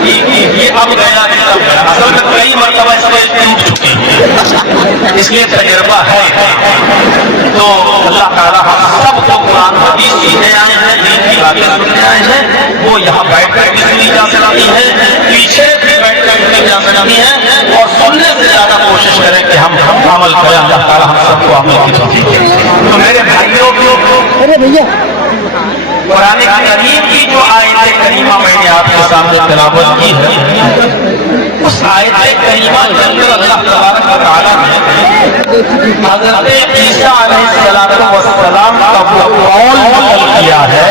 یہ اب گیا اصل میں کئی مرتبہ اس میں ٹوٹ چکی ہے، اس لیے تجربہ ہے۔ تو اللہ تعالیٰ ہم سب کو قرآن حدیث سیکھنے آئے ہیں، دین کی باتیں سننے آئے ہیں، وہ یہاں بیٹھ کر بھی سنی جا سکتی ہے، پیچھے بھی بیٹھ کر سنی جا سکتی ہے، اور سننے سے زیادہ کوشش کریں کہ ہم عمل کریں۔ اللہ تعالیٰ ہم سب کو عمل کی توفیق دے۔ تو میرے بھائیوں قرآن کریم کی جو آیت کریمہ میں نے آپ کے سامنے تلاوت کی ہے، اس آیت کریمہ کے اندر اللہ تبارک و تعالیٰ نے حضرت عیسیٰ علیہ السلام کا وہ قول نقل کیا ہے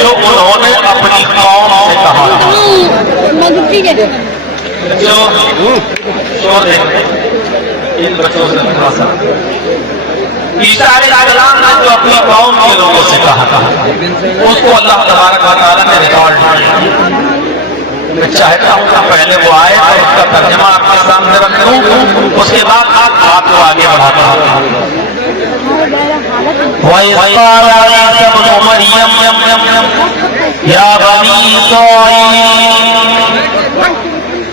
جو انہوں نے اپنی قوم سے کہا جو شور دیکھتے ان بچوں سے تھوڑا سا عیسیٰ علیہ السلام نے جو اپنی قوم کے لوگوں سے کہا تھا اس کو اللہ تبارک و تعالیٰ نے ریکارڈ کیا۔ میں چاہتا ہوں کہ پہلے وہ آئے اور اس کا ترجمہ آپ کے سامنے رکھ دوں، اس کے بعد آپ کو آگے بڑھاتا ہوں۔ وَإِذْ قَالَ عِيسَى ابْنُ مَرْيَمَ يَا بَنِي إِسْرَائِيلَ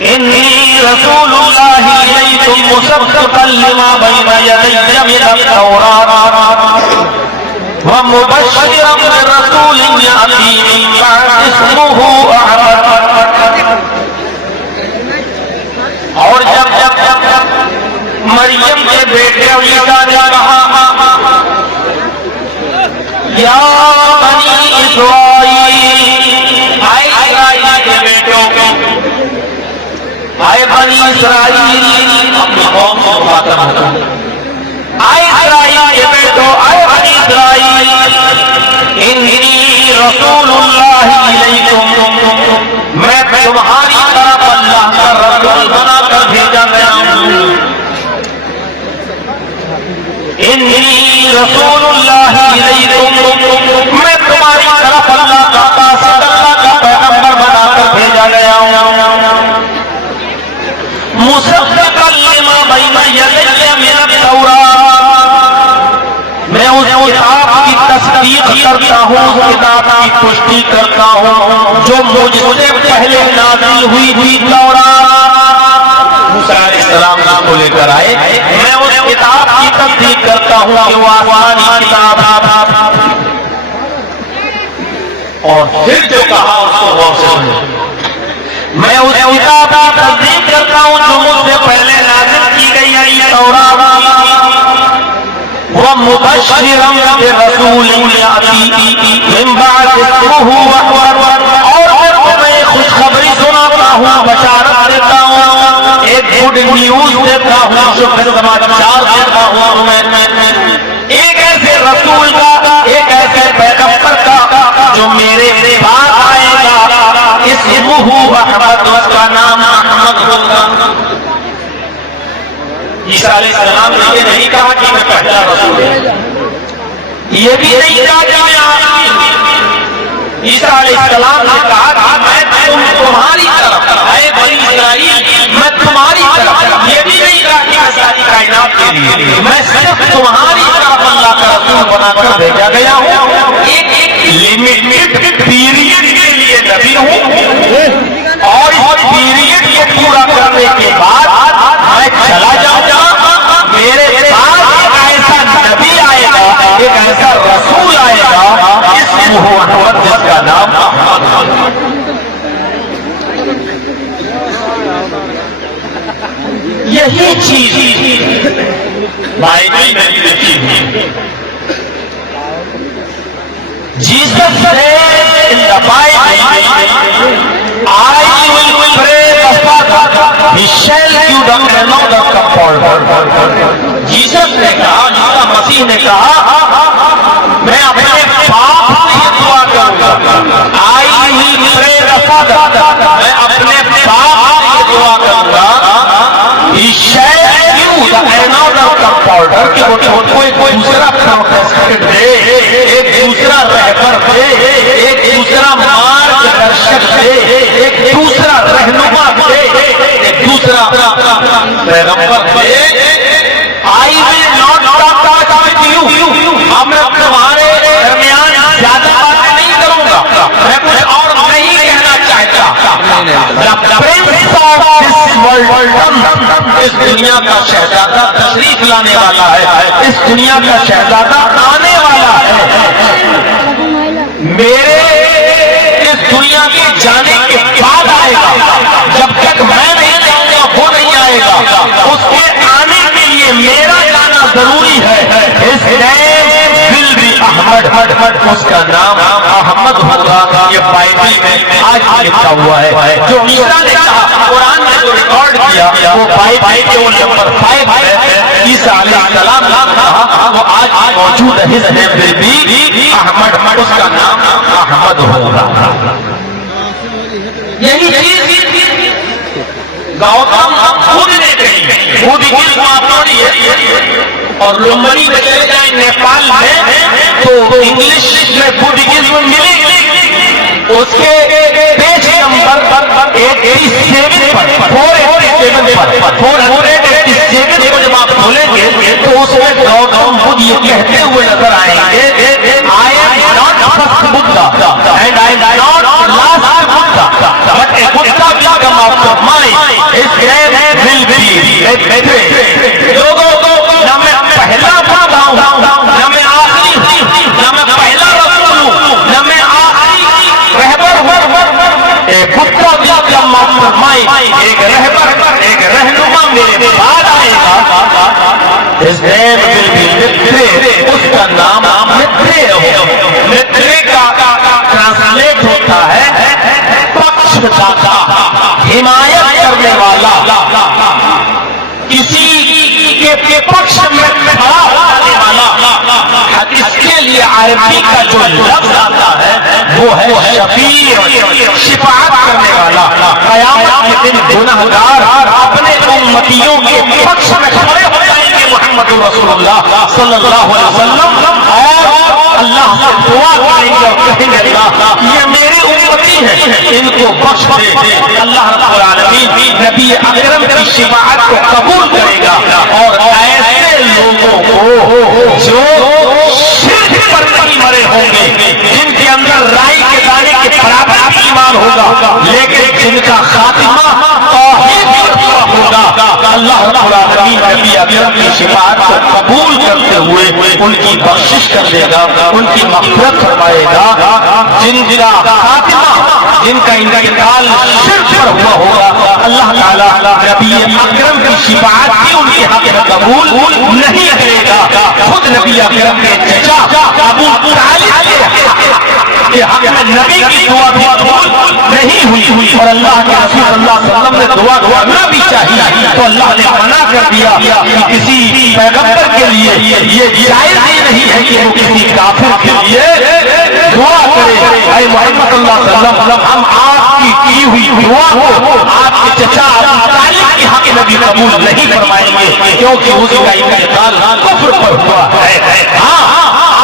إِنِّي رَسُولُ اللَّهِ إِلَيْكُمْ مُصَدِّقًا لِمَا بَيْنَ يَدَيَّ مِنَ التَّوْرَاةِ وَمُبَشِّرًا بِرَسُولٍ يَأْتِي مِن بَعْدِي اسْمُهُ أَحْمَدُ۔ اور جب مریم کے بیٹے عیسیٰ نے کہا یا بنی اسرائیل، آئے اسرائیل کے بیٹوں، آئے بنی اسرائیل، اپنی قوم کو مخاطب ہوتا ہے، آئے اسرائیل کے بیٹوں، آئے بنی اسرائیل، انی رسول اللہ الیکم، میں تمہاری طرف اللہ کا رسول بنا کر بھیجا گیا ہوں۔ انی رسول اللہ الیکم، میں تمہاری طرف اللہ کا قاصد، اللہ کا پیغمبر بنا کر بھیجا گیا ہوں۔ مصدقا لما بین یدی من التوراۃ، میں اس کتاب کی تصدیق کرتا ہوں، اس کتاب کی پشتی کرتا ہوں جو مجھ سے پہلے نازل ہوئی تھی تورات۔ موسیٰ علیہ السلام نام کو لے کر آئے، میں اس کتاب کی تصدیق کرتا ہوں کہ وہ آسمانی کتاب۔ اور پھر جو کہا اس کو غور سے سنو، میں اس کتاب کی تصدیق کرتا ہوں جو مجھ سے پہلے نازل کی گئی ہے تورات، وَمُبَشِّرًا بِرَسُولٍ يَأْتِي مِن بَعْدِي اسْمُهُ أَحْمَدُ، اور میں تمہیں خوشخبری سناتا ہوں، بشارت دیتا ہوں، ایک گڈ نیوز دیتا ہوں، شکر سماچار دیتا ہوں تمہیں، ایک ایسے رسول کا، ایک ایسے پیغمبر کا جو میرے بعد آئے گا، اسمہ احمد، اس کا نام احمد ہوگا۔ عیسیٰ علیہ السلام نے یہ نہیں کہا کہ میں پہلا رسول ہوں، یہ بھی نہیں کہا کہ میں آخری ہوں۔ عیسیٰ علیہ السلام نے کہا کہ میں تمہاری طرف، اے بنی اسرائیل میں تمہاری طرف، یہ بھی نہیں کہا کہ میں ساری کائنات کے لیے، میں صرف تمہاری طرف اللہ کا رسول بنا کر بھیجا گیا ہوں، ایک لمیٹڈ پیریڈ کے لیے نبی ہوں، اور اس پیریڈ کو پورا کرنے کے بعد میں چلا جاؤں گا، میرے بعد ایک ایسا نبی آئے گا، ایک ایسا رسول آئے گا، اسمہ احمد، جس کا نام احمد۔ یہی چیز بائبل میں بھی لکھی ہوئی، Jesus said in the Bible, I will pray the Father, He shall give them another comforter. Jesus نے کہا، عیسیٰ مسیح نے کہا، میں اپنے باپ سے دعا کروں گا، I will pray the Father، میں اپنے باپ سے دعا کروں گا، He shall give them another comforter، کہ وہ کوئی دوسرا پروفیسر دے، ایک دوسرا رہبر دے، ایک دوسرا مارگ درشک دے، ایک دوسرا رہنما دے، ایک دوسرا پیغمبر دے۔ I will not talk with you، اب میں تمہارے درمیان زیادہ باتیں نہیں کروں گا، میں کچھ اور نہیں کہنا چاہتا اس دنیا کا شہزادہ تشریف لانے والا ہے، اس دنیا کا شہزادہ آنے والا ہے، میرے اس دنیا کے جانے کے بعد آئے گا، جب تک میں نہیں جاؤں گا وہ نہیں آئے گا، اس کے آنے کے لیے میرا جانا ضروری ہے۔ اس احمد، اس کا نام احمد ہوگا، یہ بائبل میں آج لکھا ہوا ہے۔ جو عیسیٰ نے کہا، قرآن نے جو ریکارڈ کیا وہ بائبل کے وہ نمبر 5 ہے۔ عیسیٰ علیہ السلام نے کہا وہ آج موجود ہے، پھر بھی احمد، اس کا نام احمد ہوگا۔ یہی چیز گوتم خود نے کہی، خود ہی کو آپ پڑھیے اور لمبنی میں چلے جائیں نیپال میں تو انگلش میں بدھزم ملے گی، اس کے پیج نمبر 487 کو جب آپ کھولیں گے تو اس میں گوتم بدھ یہ کہتے ہوئے نظر آئیں گے، I am not first Buddha and I am not last Buddha, but a Buddha will come after mine, his name will be a Buddha۔ لوگوں نہ میں پہلا بابا ہوں، نہ میں آخری ہوں، نہ میں پہلا رسول ہوں، نہ میں آخری رہبر ہوں، ایک خطہ بھی کم آفٹر مائن، ایک رہبر، ایک رہنما میرے بعد آئے گا، اس نیم will be مترے، اس کا نام مترے ہو۔ مترے کا ٹرانسلیٹ ہوتا ہے پکش داتا، حمایت کرنے والا، کسی کے پکش میں کھڑا ہونے والا۔ اس کے لیے عربی کا جو لفظ آتا ہے وہ ہے شفیع، شفاعت کرنے والا۔ قیامت کے دن گنہگار اپنے امتیوں کے پکش میں کھڑے ہو جائیں گے محمد رسول اللہ صلی اللہ علیہ وسلم، اور اللہ سے دعا کریں گے اور کہیں گے اللہ یہ میرے امتی ہیں، ان کو بخش دے۔ اللہ رب العالمین نبی اکرم کی شفاعت کو قبول کرے گا، اور ایسے لوگوں کو جو شرک پر نہیں مرے ہوں گے، جن کے اندر رائی کے دانے کے برابر ایمان ہوگا، لیکن جن کا خاتمہ توحید پر ہوگا، اللہ رب العالمین نبی اکرم کی شفاعت کو قبول کرتے ہوئے ان کی بخشش کر دے گا، ان کی مغفرت فرمائے گا۔ جن کا خاتمہ، جن کا انتقال شرک پر ہوا ہوگا، اللہ تعالیٰ نبی اکرم کی شفاعت بھی ان کے حق میں قبول نہیں کرے گا۔ خود نبی اکرم کے چچا ابو طالب کے حق میں نبی کی دعا بھی قبول نہیں ہوئی، اور اللہ کے رسول صلی اللہ علیہ وسلم نے دعا کرنا بھی چاہیے تو اللہ نے منع کر دیا کہ کسی پیغمبر کے لیے یہ جائز نہیں ہے کہ وہ کسی کافر کے لیے دعا کرے۔ اے محمد صلی اللہ علیہ وسلم، ہم آپ کی ہوئی دعا کو آپ کے چچا ابو طالب کے حق میں بھی قبول نہیں فرمائیں گے، کیونکہ اس کا انتقال کفر پر ہوا ہے۔ ہاں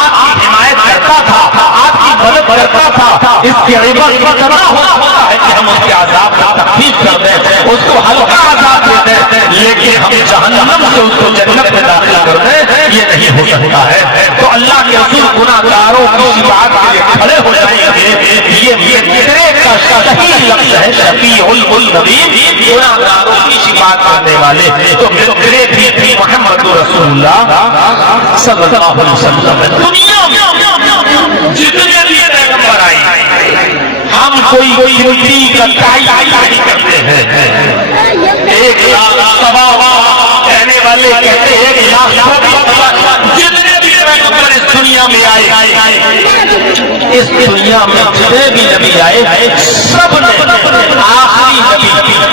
آپ کی حمایت کرتا تھا، آپ کی مدد کرتا تھا، اس کے عوض اتنا ہوتا ہے کہ ہم اس کے عذاب کو تخفیف کر دیں، اس کو ہلکا عذاب دے دیں، لیکن ہم جہنم سے اس کو جنت میں داخل کر دیں، یہ نہیں ہو سکتا ہے۔ تو اللہ کے رسول گناہ گاروں کی شفاعت کے لیے کھڑے ہو جائیں گے۔ یہ مترے کا صحیح لفظ ہے، شفیع المذنبین، گناہ گاروں کی شفاعت کرنے والے۔ تو مترے بھی محمد رسول اللہ صلی اللہ علیہ وسلم۔ دنیا میں جتنے بھی پیغمبر آئے، ہم کوئی مٹی کا ٹائی نہیں کرتے ہیں۔ 1,00,000 کہنے والے کہتے ہیں 1,00,000 جتنے بھی پیغمبر اس دنیا میں آئے، اس دنیا میں جتنے بھی نبی آئے، سب نے آخری نبی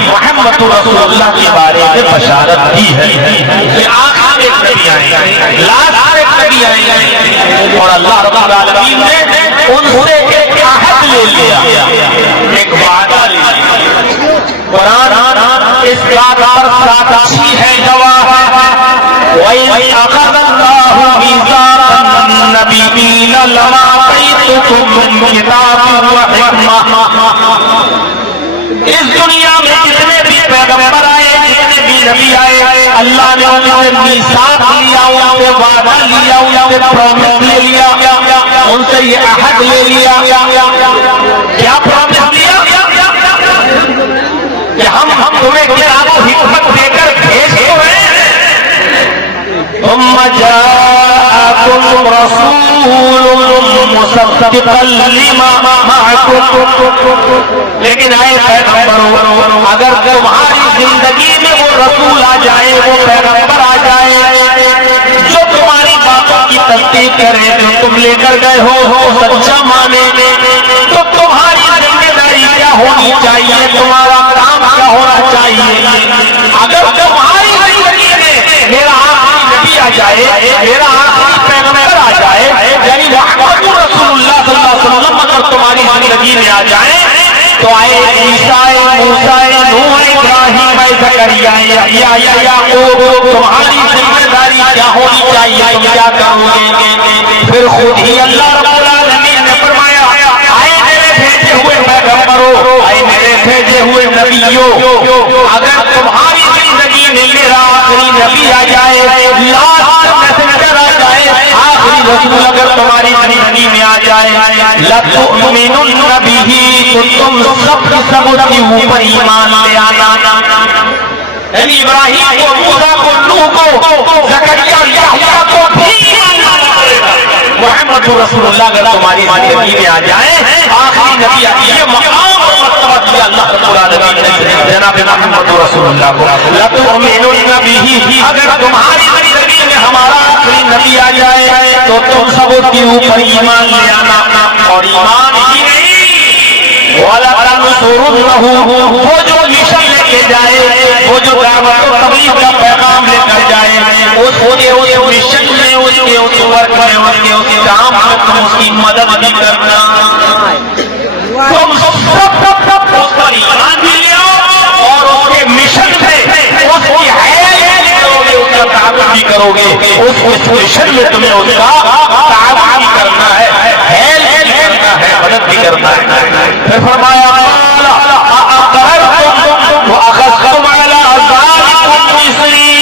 محمد رسول اللہ کے بارے میں بشارت دی ہے کہ آخر ایک نبی آئے، لاسٹ ایک نبی آئے، اور اللہ رب العالمین نے ان سے ایک عہد لے لیا، ایک وعدہ لے لیا۔ قرآن اس بات پر ساتھی ہے، گواہ ہے، وَإِذْ أَخَذَ اللَّهُ مِيثَاقَ النَّبِيِّينَ لَمَا آتَيْتُكُم مِّن كِتَابٍ وَحِكْمَةٍ۔ اس دنیا میں جتنے بھی پیغمبر آئے، جتنے بھی نبی آئے، اللہ نے ان سے میثاق لیا، ان سے وعدہ لیا، ان سے پرومس لے لیا، ان سے یہ عہد لے لیا۔ کیا پرومس لیا کہ ہم تمہیں کتاب و حکمت دے کر بھیج جاءكم رسول مصدقا لما معكم. لیکن اے پیغمبروں اگر تمہاری زندگی میں وہ رسول آ جائے، وہ پیغمبر آ جائے جو تمہاری باتوں کی تصدیق کرے، جو تم لے کر گئے ہو سچا مانے، تو تمہاری ذمہ داری کیا ہونی چاہیے، تمہارا کام کیا ہونا چاہیے؟ اگر تمہاری زندگی میں میرا آخری نبی آ جائے، میرا آخری پیغمبر آ جائے، یعنی محمد رسول اللہ صلی اللہ علیہ وسلم اگر تمہاری زندگی میں آ جائے تو آئے عیسیٰ، موسیٰ، نوح، ابراہیم، زکریا، یحییٰ، یعقوب، تمہاری ذمہ داری کیا ہونی چاہیے، تم کیا کرو گے؟ پھر خود ہی اللہ رب العالمین نے فرمایا آئے میرے بھیجے ہوئے پیغمبروں، آئے میرے بھیجے ہوئے نبیوں، اگر تمہاری زندگی میں میرا آخری نبی آ جائے، لاسٹ میسنجر آ جائے، آخری رسول اگر تمہاری زندگی میں آ جائے، لَتُؤْمِنُنَّ بِهِ، تو تم سب کے اوپر ایمان لے آنا. یعنی ابراہیم کو، موسیٰ کو، نوح کو، زکریا، یحییٰ کو بھی محمد رسول اللہ اگر تمہاری زندگی میں آ جائے، آخری نبی آ جائے، یہ مقام اور مرتبہ دیا اللہ رب العالمین نے جناب محمد رسول اللہ کو. لَتُؤْمِنُنَّ بِهِ، اگر تمہاری زندگی میں ہمارا آخری نبی آ جائے تو تم سب کے اوپر ایمان لے آنا. اور ایمان ہی نہیں، وَلَتَنْصُرُنَّهُ، وہ جو مشن لے کے جائے، وہ جو دعوت و تبلیغ کا پیغام لے کر جائے، اس مشن میں، اس کے ورک میں، اس کے کام میں تم اس کی مدد بھی کرنا. تم سب اس پر ایمان بھی لے آؤ اور اس کے مشن سے اس کی حیات کرو گے، اس کا تعاون بھی کرو گے. اس مشن میں تمہیں اس کا تعاون بھی کرنا ہے، ہیلپ بھی کرنا ہے، مدد بھی کرنا ہے. پھر فرمایا وَأَخَذْتُمْ عَلَىٰ ذَٰلِكُمْ إِصْرِي،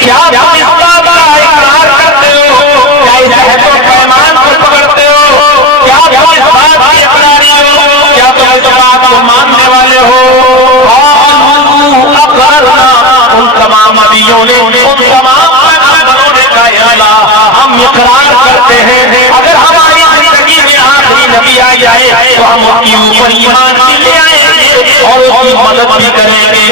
کیا تم اس بات کا اقرار کرتے ہو، کیا اس عہد و پیمان کو پکڑتے ہو، کیا تم اس بات کی اقراری ہو، کیا تم اس بات کو ماننے والے ہو؟ اقررنا، ان تمام نبیوں نے، ان تمام پیغمبروں نے کہا یا اللہ ہم اقرار کرتے ہیں اگر ہماری زندگی میں آخری نبی آ جائے تو ہم اس کے اوپر ایمان بھی لے آئیں گے اور اس کی مدد بھی کریں گے.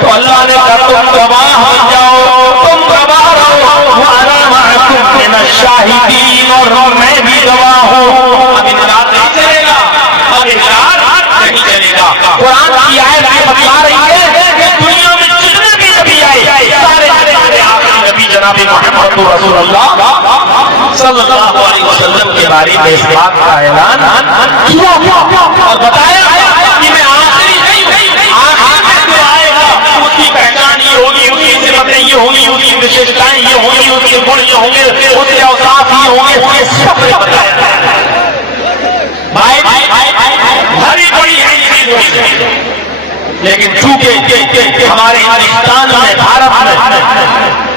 تو اللہ نے کہا تم گواہ بن جاؤ، تم گواہ رہو، وَأَنَا مَعَكُمْ مِنَ الشَّاهِدِينَ، اور میں بھی گواہ ہوں. اب انقلاب نہیں چلے گا، اب انقلاب نہیں چلے گا. قرآن کی آیت یہ بتلا رہی ہے کہ دنیا میں جتنے بھی نبی آئے سارے آخری نبی جناب محمد رسول اللہ صلی اللہ علیہ وسلم کے بارے میں اس بات کا اعلان کیا اور بتایا کہ میں آخری نہیں ہوں، آخری میں جو آئے گا اس کی پہچان یہ ہوگی، اس کی صفتیں یہ ہوگی، اس کی وشیشتائیں یہ ہوگی، اس کے گن یہ ہوں گے، اس کے اوصاف یہ ہوں گے، یہ سب نے بتایا. بھری بڑی ہے لیکن چونکہ ہمارے ہندوستان میں، بھارت میں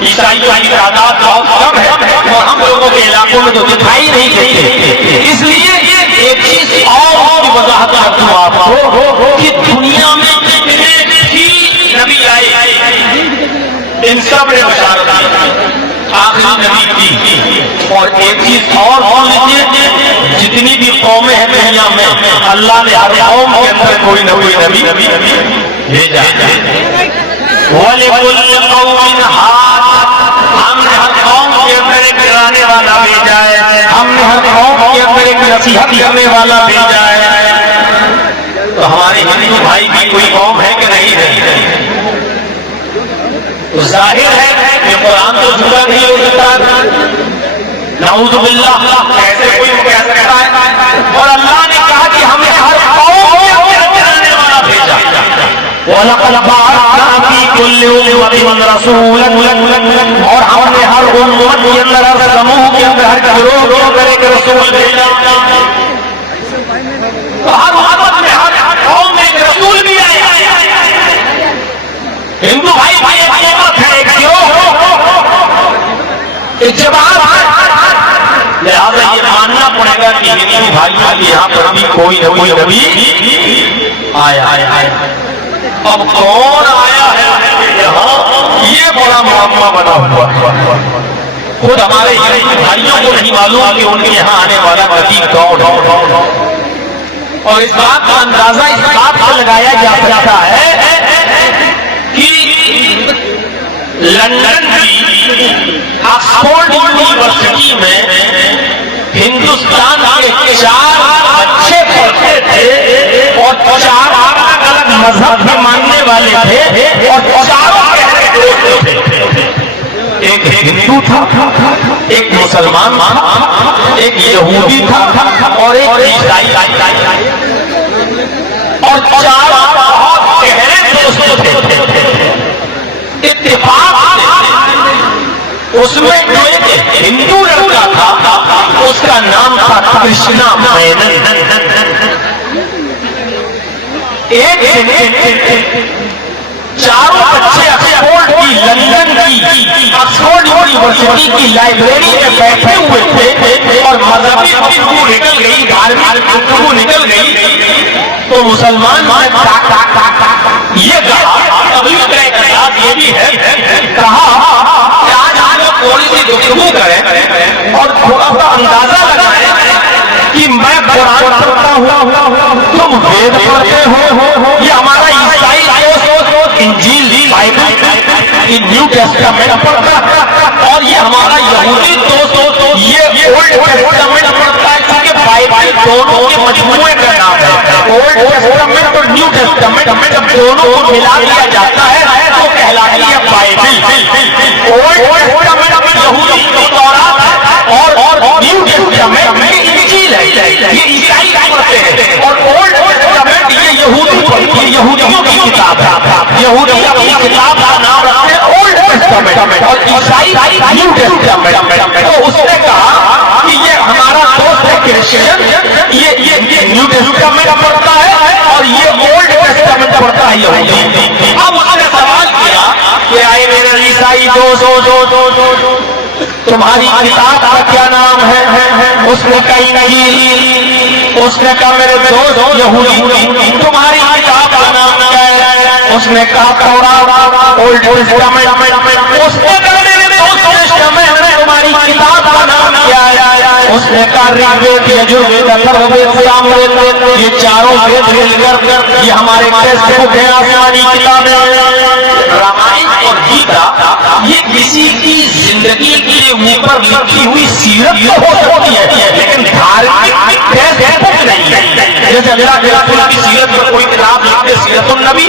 عیسائیوں کی تعداد بہت کم ہے اور ہم لوگوں کے علاقوں میں تو دکھائی نہیں دیتے، اس لیے ایک چیز اور کی وضاحت کرتا ہوں آپ کو کہ دنیا میں جتنے بھی نبی آئے ان سب نے بشارت دی آخری نبی کی. اور ایک چیز اور سن لیجیے، جتنی بھی قومیں ہیں دنیا میں اللہ نے ہر قوم کے اندر کوئی نہ کوئی نبی بھیجا. وَلِكُلِّ قَوْمٍ هَادٍ، ہم نے ہر قوم کے اندر ایک ڈرانے والا بھیجا ہے، ہم نے ہر قوم کے اندر ایک نصیحت کرنے والا بھیجا ہے. تو ہمارے ہندو بھائی کی کوئی قوم ہے کہ نہیں ہے؟ تو ظاہر ہے کہ قرآن تو جھوٹا نہیں ہو سکتا، نعوذ باللہ ایسے کوئی کہہ سکتا ہے. اور اللہ نے کہا کہ ہم نے ہر قوم کے اندر ڈرانے والا بھیجا. وَلَقَدْ بَعَثْنَا فِي كُلِّ أُمَّةٍ رَسُولًا، اور ہم نے ہر امت کے اندر، ہر سموہ کے اندر، ہر گروہ کے اندر ایک رسول بھیجا. تو ہر امت میں، ہر قوم میں ایک رسول بھی آیا. ہندو بھائی بھائی ایک امت ہے، ایک گروہ، ایک جماعت ہے. لہذا یہ ماننا پڑے گا کہ ہندو بھائی یہاں پر بھی کوئی نہ کوئی نبی آیا. اب کون آیا ہے یہاں یہ بڑا معاملہ بنا ہوا ہے. خود ہمارے بھائیوں کو نہیں معلوم کہ ان کے یہاں آنے والا نبی کون ہے. اور اس بات کا اندازہ اس بات سے لگایا جا سکتا ہے کہ لندن کی آکسفورڈ یونیورسٹی میں ہندوستان کے 4 بچے پڑھتے تھے اور 4 الگ الگ مذہب کے ماننے والے تھے اور چاروں گہرے دوست تھے. ایک ہندو تھا, ایک مسلمان تھا, ایک یہودی تھا اور ایک عیسائی تھا. اور 4 بہت گہرے دوست تھے. اتفاق اس میں جو ایک ہندو لڑکا تھا اس کا نام تھا کرشنا مینن. ایک دن 4 بچے آکسفورڈ کی لندن کی آکسفورڈ یونیورسٹی کی لائبریری میں بیٹھے ہوئے تھے اور مذہبی گفتگو نکل گئی, دھارمک گفتگو نکل گئی تو مسلمان یہ کہا, ابھی یہ بھی ہے, کہا کہ آج ہم لوگ تھوڑی سی گفتگو کریں اور تھوڑا سا اندازہ لگائیں کہ میں قرآن پڑھتا ہوں, تم وید پڑھتے ہو, یہ ہمارا عیسائی انجیل بائبل نیو ٹیسٹامنٹ پڑھتا ہے اور یہ ہمارا یہودی دوست یہ اولڈ ٹیسٹامنٹ پڑھتا ہے کیونکہ بائبل دونوں کے مجموعے کا نام ہے. اولڈ ٹیسٹامنٹ اور نیو ٹیسٹامنٹ جب دونوں کو ملا دیا جاتا ہے تو کہلاتی ہے بائبل. اولڈ ٹیسٹامنٹ یہودی تورات اور نیو ٹیسٹامنٹ انجیل ہے, یہ عیسائی پڑھتے ہیں. اور اولڈ ٹیسٹامنٹ یہ یہودیوں کی کتاب ہے. یہودیوں کی کتاب کا نام رکھتے ہیں اولڈ ٹیسٹامنٹ اور عیسائی نیو ٹیسٹامنٹ. تو اس نے کہا کہ یہ ہمارا دوست ہے کرسچن, یہ نیو ٹیسٹامنٹ پڑھتا ہے اور یہ اولڈ ٹیسٹامنٹ پڑھتا ہے یہودی. اب اس نے سوال کیا کہ آئے میرے عیسائی دوست تمہاری کتاب کا کیا نام ہے؟ اس نے کہا انجیل. اس نے کہا میرے دوست یہودی تمہاری کتاب کا نام کیا ہے؟ اس نے کہا تورات اولڈ ٹیسٹامنٹ. اس نے کہا میرے دوست ٹیسٹامنٹ تمہاری کتاب کا نام کیا ہے؟ اس نے کہا رگ وید, یجر, اثروید, ساموید, یہ چاروں وید مل کر یہ ہمارے ٹیکسٹ بک ہے, آسمانی کتابیں. رامائن اور گیتا یہ کسی کی زندگی کے اوپر لکھی ہوئی سیرت تو ہو سکتی ہے لیکن دھارمک ٹیکسٹ بک نہیں ہے. جیسے اللہ کی سیرت پر کوئی کتاب لکھتے سیرت النبی,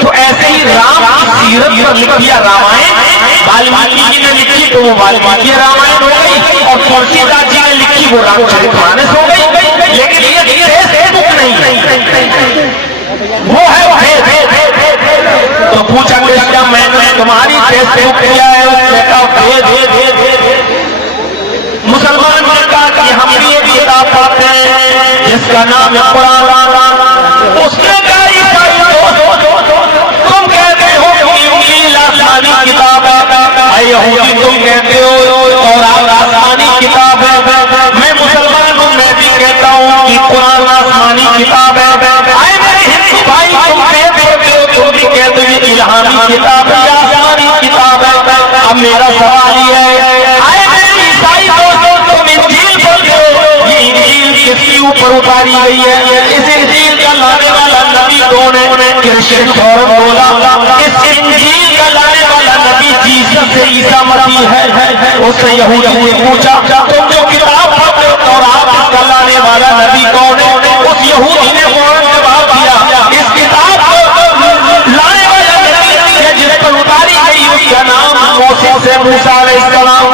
تو ایسے ہی رام کی سیرت پر لکھ دیا رامائن. والمیکی جی نے لکھی تو وہ والمیکی رامائن ہو گئی اور تلسی داس جی نے لکھی وہ رام چرت مانس ہو گئی. لیکن یہ ٹیکسٹ بک نہیں, وہ ہے. تو پوچھا کہ میں تمہاری ٹیکسٹ بک کیا ہے؟ اس نے کہا وید. مسلمان نے کہا کہ ہم بھی ایک کتاب پڑھتے ہیں جس کا نام ہے قرآن. اس نے کہا تم کہتے ہو کہ انجیل آسمانی کتاب ہے, یہودی تم کہتے ہو تورات آسمانی کتاب ہے. میں مسلمان ہوں, میں بھی کہتا ہوں کہ قرآن آسمانی کتاب ہے. ہندو بھائی تم کہتے ہو, تم بھی کہتے ہو کہ الہامی کتاب ہے, آسمانی کتاب ہے. اب میرا سوال یہ ہے, عیسائی دوستوں تم انجیل پڑھتے ہو, یہ انجیل کس کے اوپر اتاری گئی ہے؟ اس انجیل کا لانے والا نبی کون ہے؟ کرسچن فوراً بولا اس انجیل کا لانے والا نبی جیسس عیسیٰ مسیح ہے. اس سے یہودی نے پوچھا تم جو کتاب پڑھتے ہو تورات اس کا لانے والا نبی کون ہے؟ اس یہودی نے فوراً جواب دیا اس کتاب کو لانے والا نبی جس پر اتاری گئی اس کا نام موسیٰ علیہ السلام.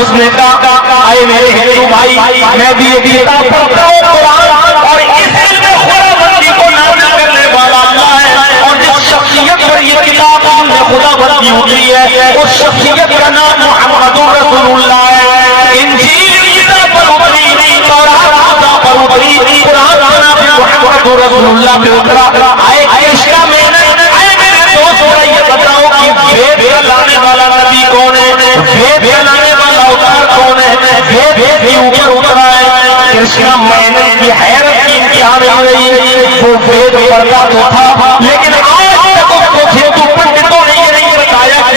اس نے کہا آئے میرے ہندو بھائی میں بھی یہ کتاب پڑھتا ہوں قرآن, اور اس علم خداوندی کو نازل کرنے والا اللہ ہے. اور جس شخصیت پر یہ کتاب خداوندی اتری ہے اس شخصیت کا نام محمد رسول اللہ ہے. انجیل عیسیٰ پر اتری, تورات موسیٰ پر اتری, قرآن کا نام محمد رسول اللہ پہ اترا. آئے کرشنا مینن, آئے میرے دوست یہ بتاؤ کہ وید کا لانے والا نبی کون ہے؟ وید کا لانے والا اوتار کون ہے؟ وید کے اوپر اترا ہے. کرشنا مینن کی حیرت کی انتہا میں رہی, وہ وید پڑھتا تو تھا لیکن آج تک اس کو ہندو پنڈتوں نے یہ نہیں بتایا کہ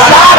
7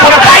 27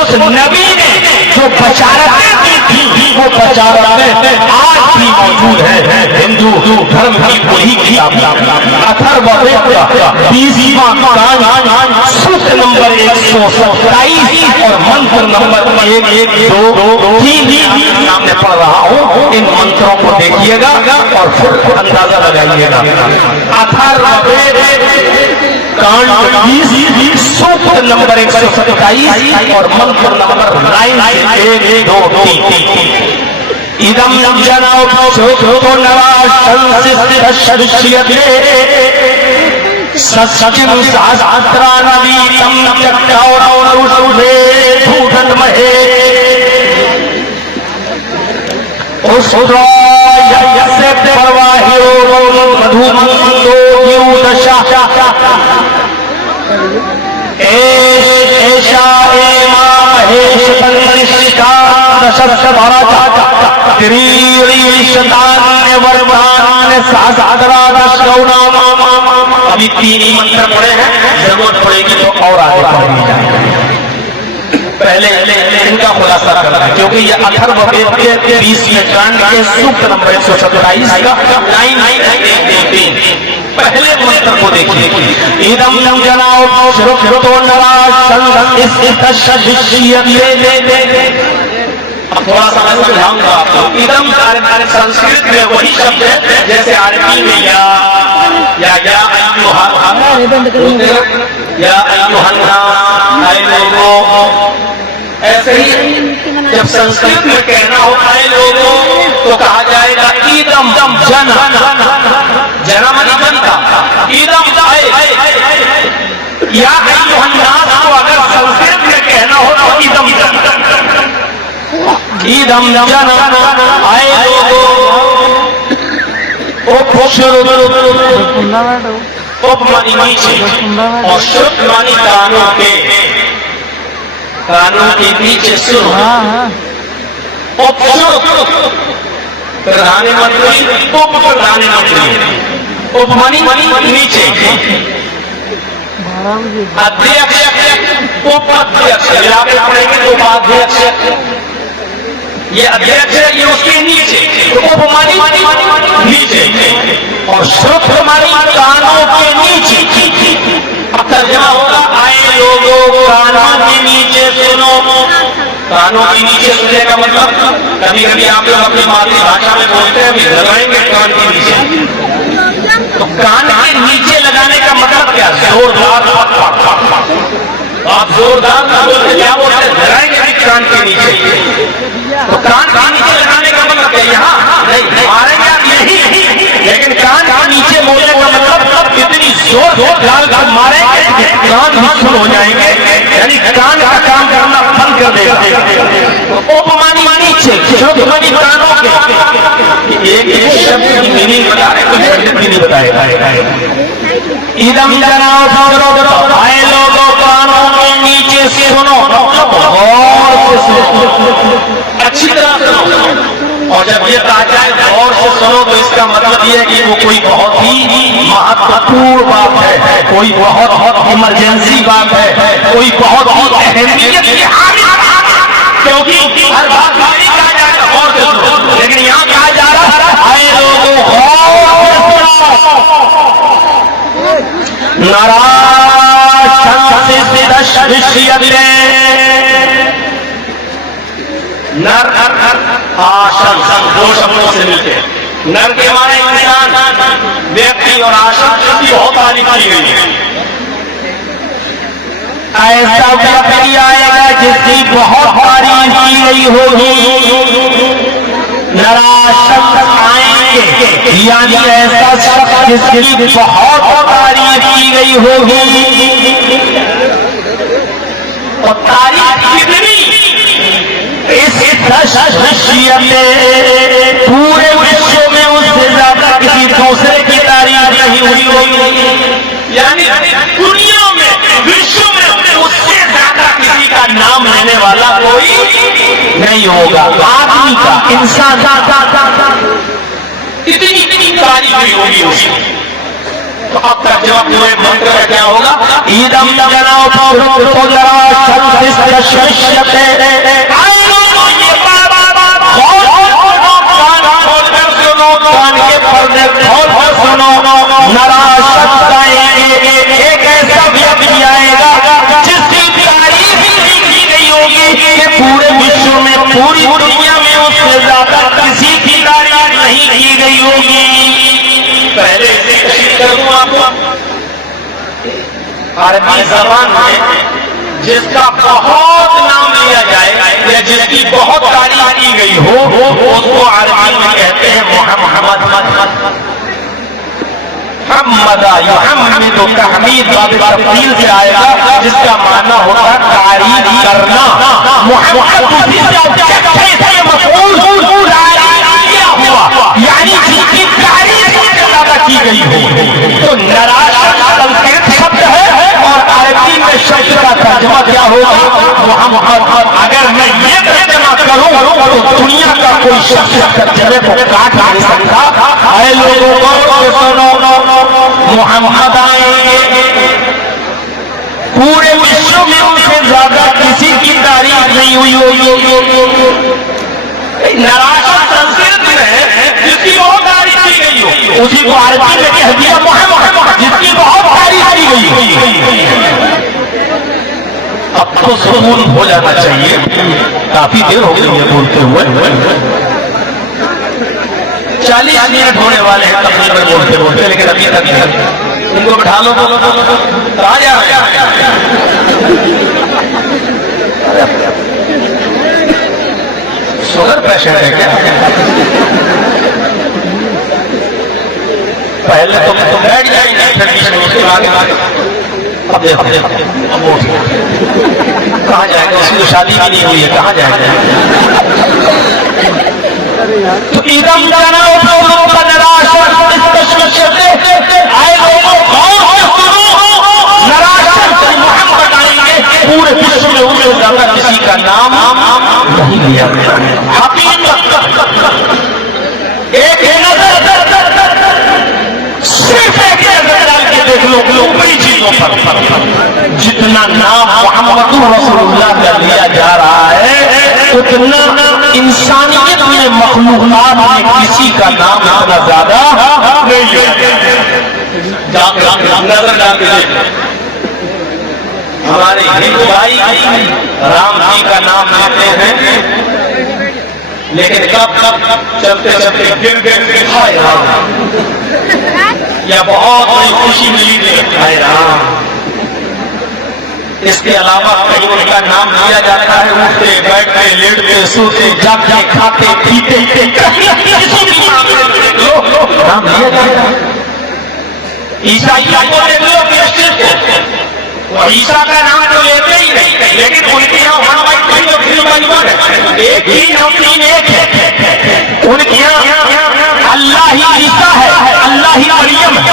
اس نبی نے جو بشارتیں دی تھی وہ بشارتیں آج بھی موجود ہے. ہندو دھرم کی وہی کتاب اتھروید کا 20واں کانڈ سوکت نمبر 127 اور منتر نمبر 1-2-3 سامنے پڑھ رہا ہوں. ان منتروں کو دیکھیے گا اور پھر اندازہ لگائیے گا. اتھروید کانڈ 20 سوکت نمبر 127 اور منتر نمبر 1-2-3. ادم جناؤ تو نواشتے سچم سہسرا نبی تم چکے بھوٹن مہے سے پرواہیو مدھو مندو یو دشا ایشا ایما مہیش بندشکا دشرش بھارتا ابھی 3 ہی منتر پڑے ہیں. ضرورت پڑے گی تو اور آگے پڑھ لی جائے. پہلے ان کا خلاصہ کرنا ہے کیونکہ یہ اتھروید کے 20ویں کانڈ کے سوکت نمبر 127 کا 9-9-3 پہلے منتر کو دیکھیے. ادم جناؤ شروع نرا تھوڑا سا میں سمجھاؤں گا آپ کو. ادم سنسکرت میں وہی شبد ہے جیسے عربی میں یا ایسے ہی جب سنسکرت میں کہنا ہوتا ہے لوگوں تو کہا جائے گا ادم جن جنا منی بنتا ادم یا الناس کو اگر سنسکرت میں کہنا ہو تو ادم جن آئے لوگوں اپ مانی نیچے اور شد مانی کانوں کے نیچے سنو. اپ پردھانے منتری اپ پردھانے منتری اپ مانی نیچے ادھیکش اپ ادھیکش آپ پڑھیں گے تو ادھیکش یہ ادھیکش ہے یہ اس کے نیچے اپ مانی نیچے اور شد مانی کانوں کے نیچے. اب ترجمہ ہوگا آئے لوگوں کانوں کے نیچے سنو. کانوں کے نیچے سننے کا مطلب کبھی کبھی آپ لوگ اپنی مادری بھاشا میں بولتے ہیں ابھی لگائیں گے کان کے نیچے. تو کان کے نیچے لگانے کا مطلب کیا؟ زوردار. آپ زوردار نہ بولتے کیا بولتے ہیں لگائیں گے کان کے نیچے. تو کان کے نیچے لگانے کا مطلب کیا؟ یہاں نہیں ماریں گے آپ یہی لیکن کان کے نیچے بولنے کا مطلب اتنی زور ڈال کر ماریں گے کان سن ہو جائیں گے یعنی کان کا کام کرنا بند کر دے گا. اوپ مانی نیچے شد مانی کانوں کے ایک شبد کی میننگ بتا رہے کوئی شبد بھی نہیں بتائے گا. ادم جناؤ آئے لوگوں کانوں کے نیچے سنو غور سے سنو اچھی طرح سنو. اور جب یہ کہا جائے غور سے سنو تو اس کا مطلب یہ ہے کہ وہ کوئی بہت ہی مہتوپورن بات ہے, کوئی بہت ایمرجنسی بات ہے, کوئی بہت ہی اہمیت کی کیونکہ ہر بات نہیں کہا جائے گا غور سے سنو, لیکن یہاں کہا جا رہا ہے آئے لوگوں غور سے سنو. نر آشن دو شبدوں سے ملتے ہیں. نر کے معنی انسان ویکتی اور آشن کی بہت تعریف کی گئی ہے. ایسا ویکتی آئے گا جس کی بہت تعریف کی گئی ہوگی. نراشن آئیں گے یعنی ایسا شخص جس کی بہت تعریف کی گئی ہوگی. اور تعریف کتنی اس پورے وشو میں اس سے زیادہ کسی دوسرے کی تعریف نہیں ہوئی ہوگی. یعنی دنیا میں وشو میں اس سے زیادہ کسی کا نام لینے والا کوئی نہیں ہوگا. آدمی کا انسان اتنی تعریف ہوئی ہوگی اس کی. تو اب ترجمہ پورے منتر کا کیا ہوگا؟ ایدم جناؤ تو ذرا شمشتے آئے لوگوں یہ کان کے پردے کھول کر سنو، نراشت آئیں گے، ایک ایسا وقت آئے گا جس کی تعریف کی گئی ہوگی کہ پورے وشو میں، پوری دنیا میں اس سے زیادہ کسی کی تعریف نہیں کی گئی ہوگی۔ پہلے اسے تشریح کروں آپ کو، عربی زبان میں جس کا بہت نام لیا جائے یا جس کی بہت تعریف کی گئی ہو اس کو عربی میں کہتے ہیں محمد۔ محمد یحمد تحمید باب تفضیل سے آئے گا جس کا معنی ہوتا ہے تعریف کرنا۔ محمد اسی سے آبجیکٹ ہے، اس لیے مفعول کیا ہوا، یعنی جس کی تعریف زیادہ کی گئی ہو۔ تو نراشت سنسکرت شبد ہے اور عربی میں شبد کا ترجمہ کیا ہوگا؟ محمد۔ اگر میں یہ ترجمہ کروں تو دنیا کا کوئی شخص ترجمے کو کاٹ نہیں سکتا۔ اے لوگوں کو سنو، محمد آئیں گے، پورے وشو میں ان سے زیادہ کسی کی تعریف نہیں ہوئی ہوگی۔ نراشت سنسکرت میں جس کی بہت تعریف کی گئی ہو اسی کو عربی میں کہہ دیا محمد، جس کی بہت تعریف کی گئی ہو۔ اب تو سکون ہو جانا چاہیے، کافی دیر ہو گئی ہے بولتے ہوئے، 40 منٹ ہونے والے ہیں تقریباً بولتے بولتے، لیکن ابھی تک ان کو بٹھا لو، آ جا شوگر پیشنٹ ہے کیا؟ پہلے تو بیٹھ جائیں گے، پھر اس کے آگے اب دیکھو کہاں جائے گا؟ اس کی تو شادی بھی نہیں ہوئی ہے، کہاں جائے گا؟ تو ایدم جناؤ تو نراشت آئے لوگوں نراشت محمد آئیں گے، پورے وشو میں ان سے زیادہ کسی کا نام نہیں لیا گیا۔ حقیقت ایک نظر، صرف ایک نظر ڈال کے دیکھ لو بڑی چیزوں پر جتنا نام محمد رسول اللہ کا لیا جا رہا ہے اتنا انسانیت میں مخلوقات میں کسی کا نام اتنا زیادہ نہیں ہے۔ نظر ڈال کے دیکھ، ہمارے ہندو بھائی رام جی کا نام لیتے ہیں، لیکن کب چلتے چلتے گر گر کے ہائے رام، یا بہت بڑی خوشی ملی ہے ہائے رام۔ اس کے علاوہ کہیں ان کا نام لیا جاتا ہے اٹھتے بیٹھتے لیٹتے سوتے جاگتے کھاتے پیتے، کسی بھی معاملے میں دیکھ لو نام لیا جاتا ہے۔ عیسائیوں کو دیکھ لو کرسچن کو، وہ عیسیٰ کا نام تو لیتے ہی نہیں، لیکن ان کے یہاں ایک ہی نمبر ایک ہے، ان کے یہاں اللہ ہی عیسیٰ ہے، اللہ ہی مریم ہے،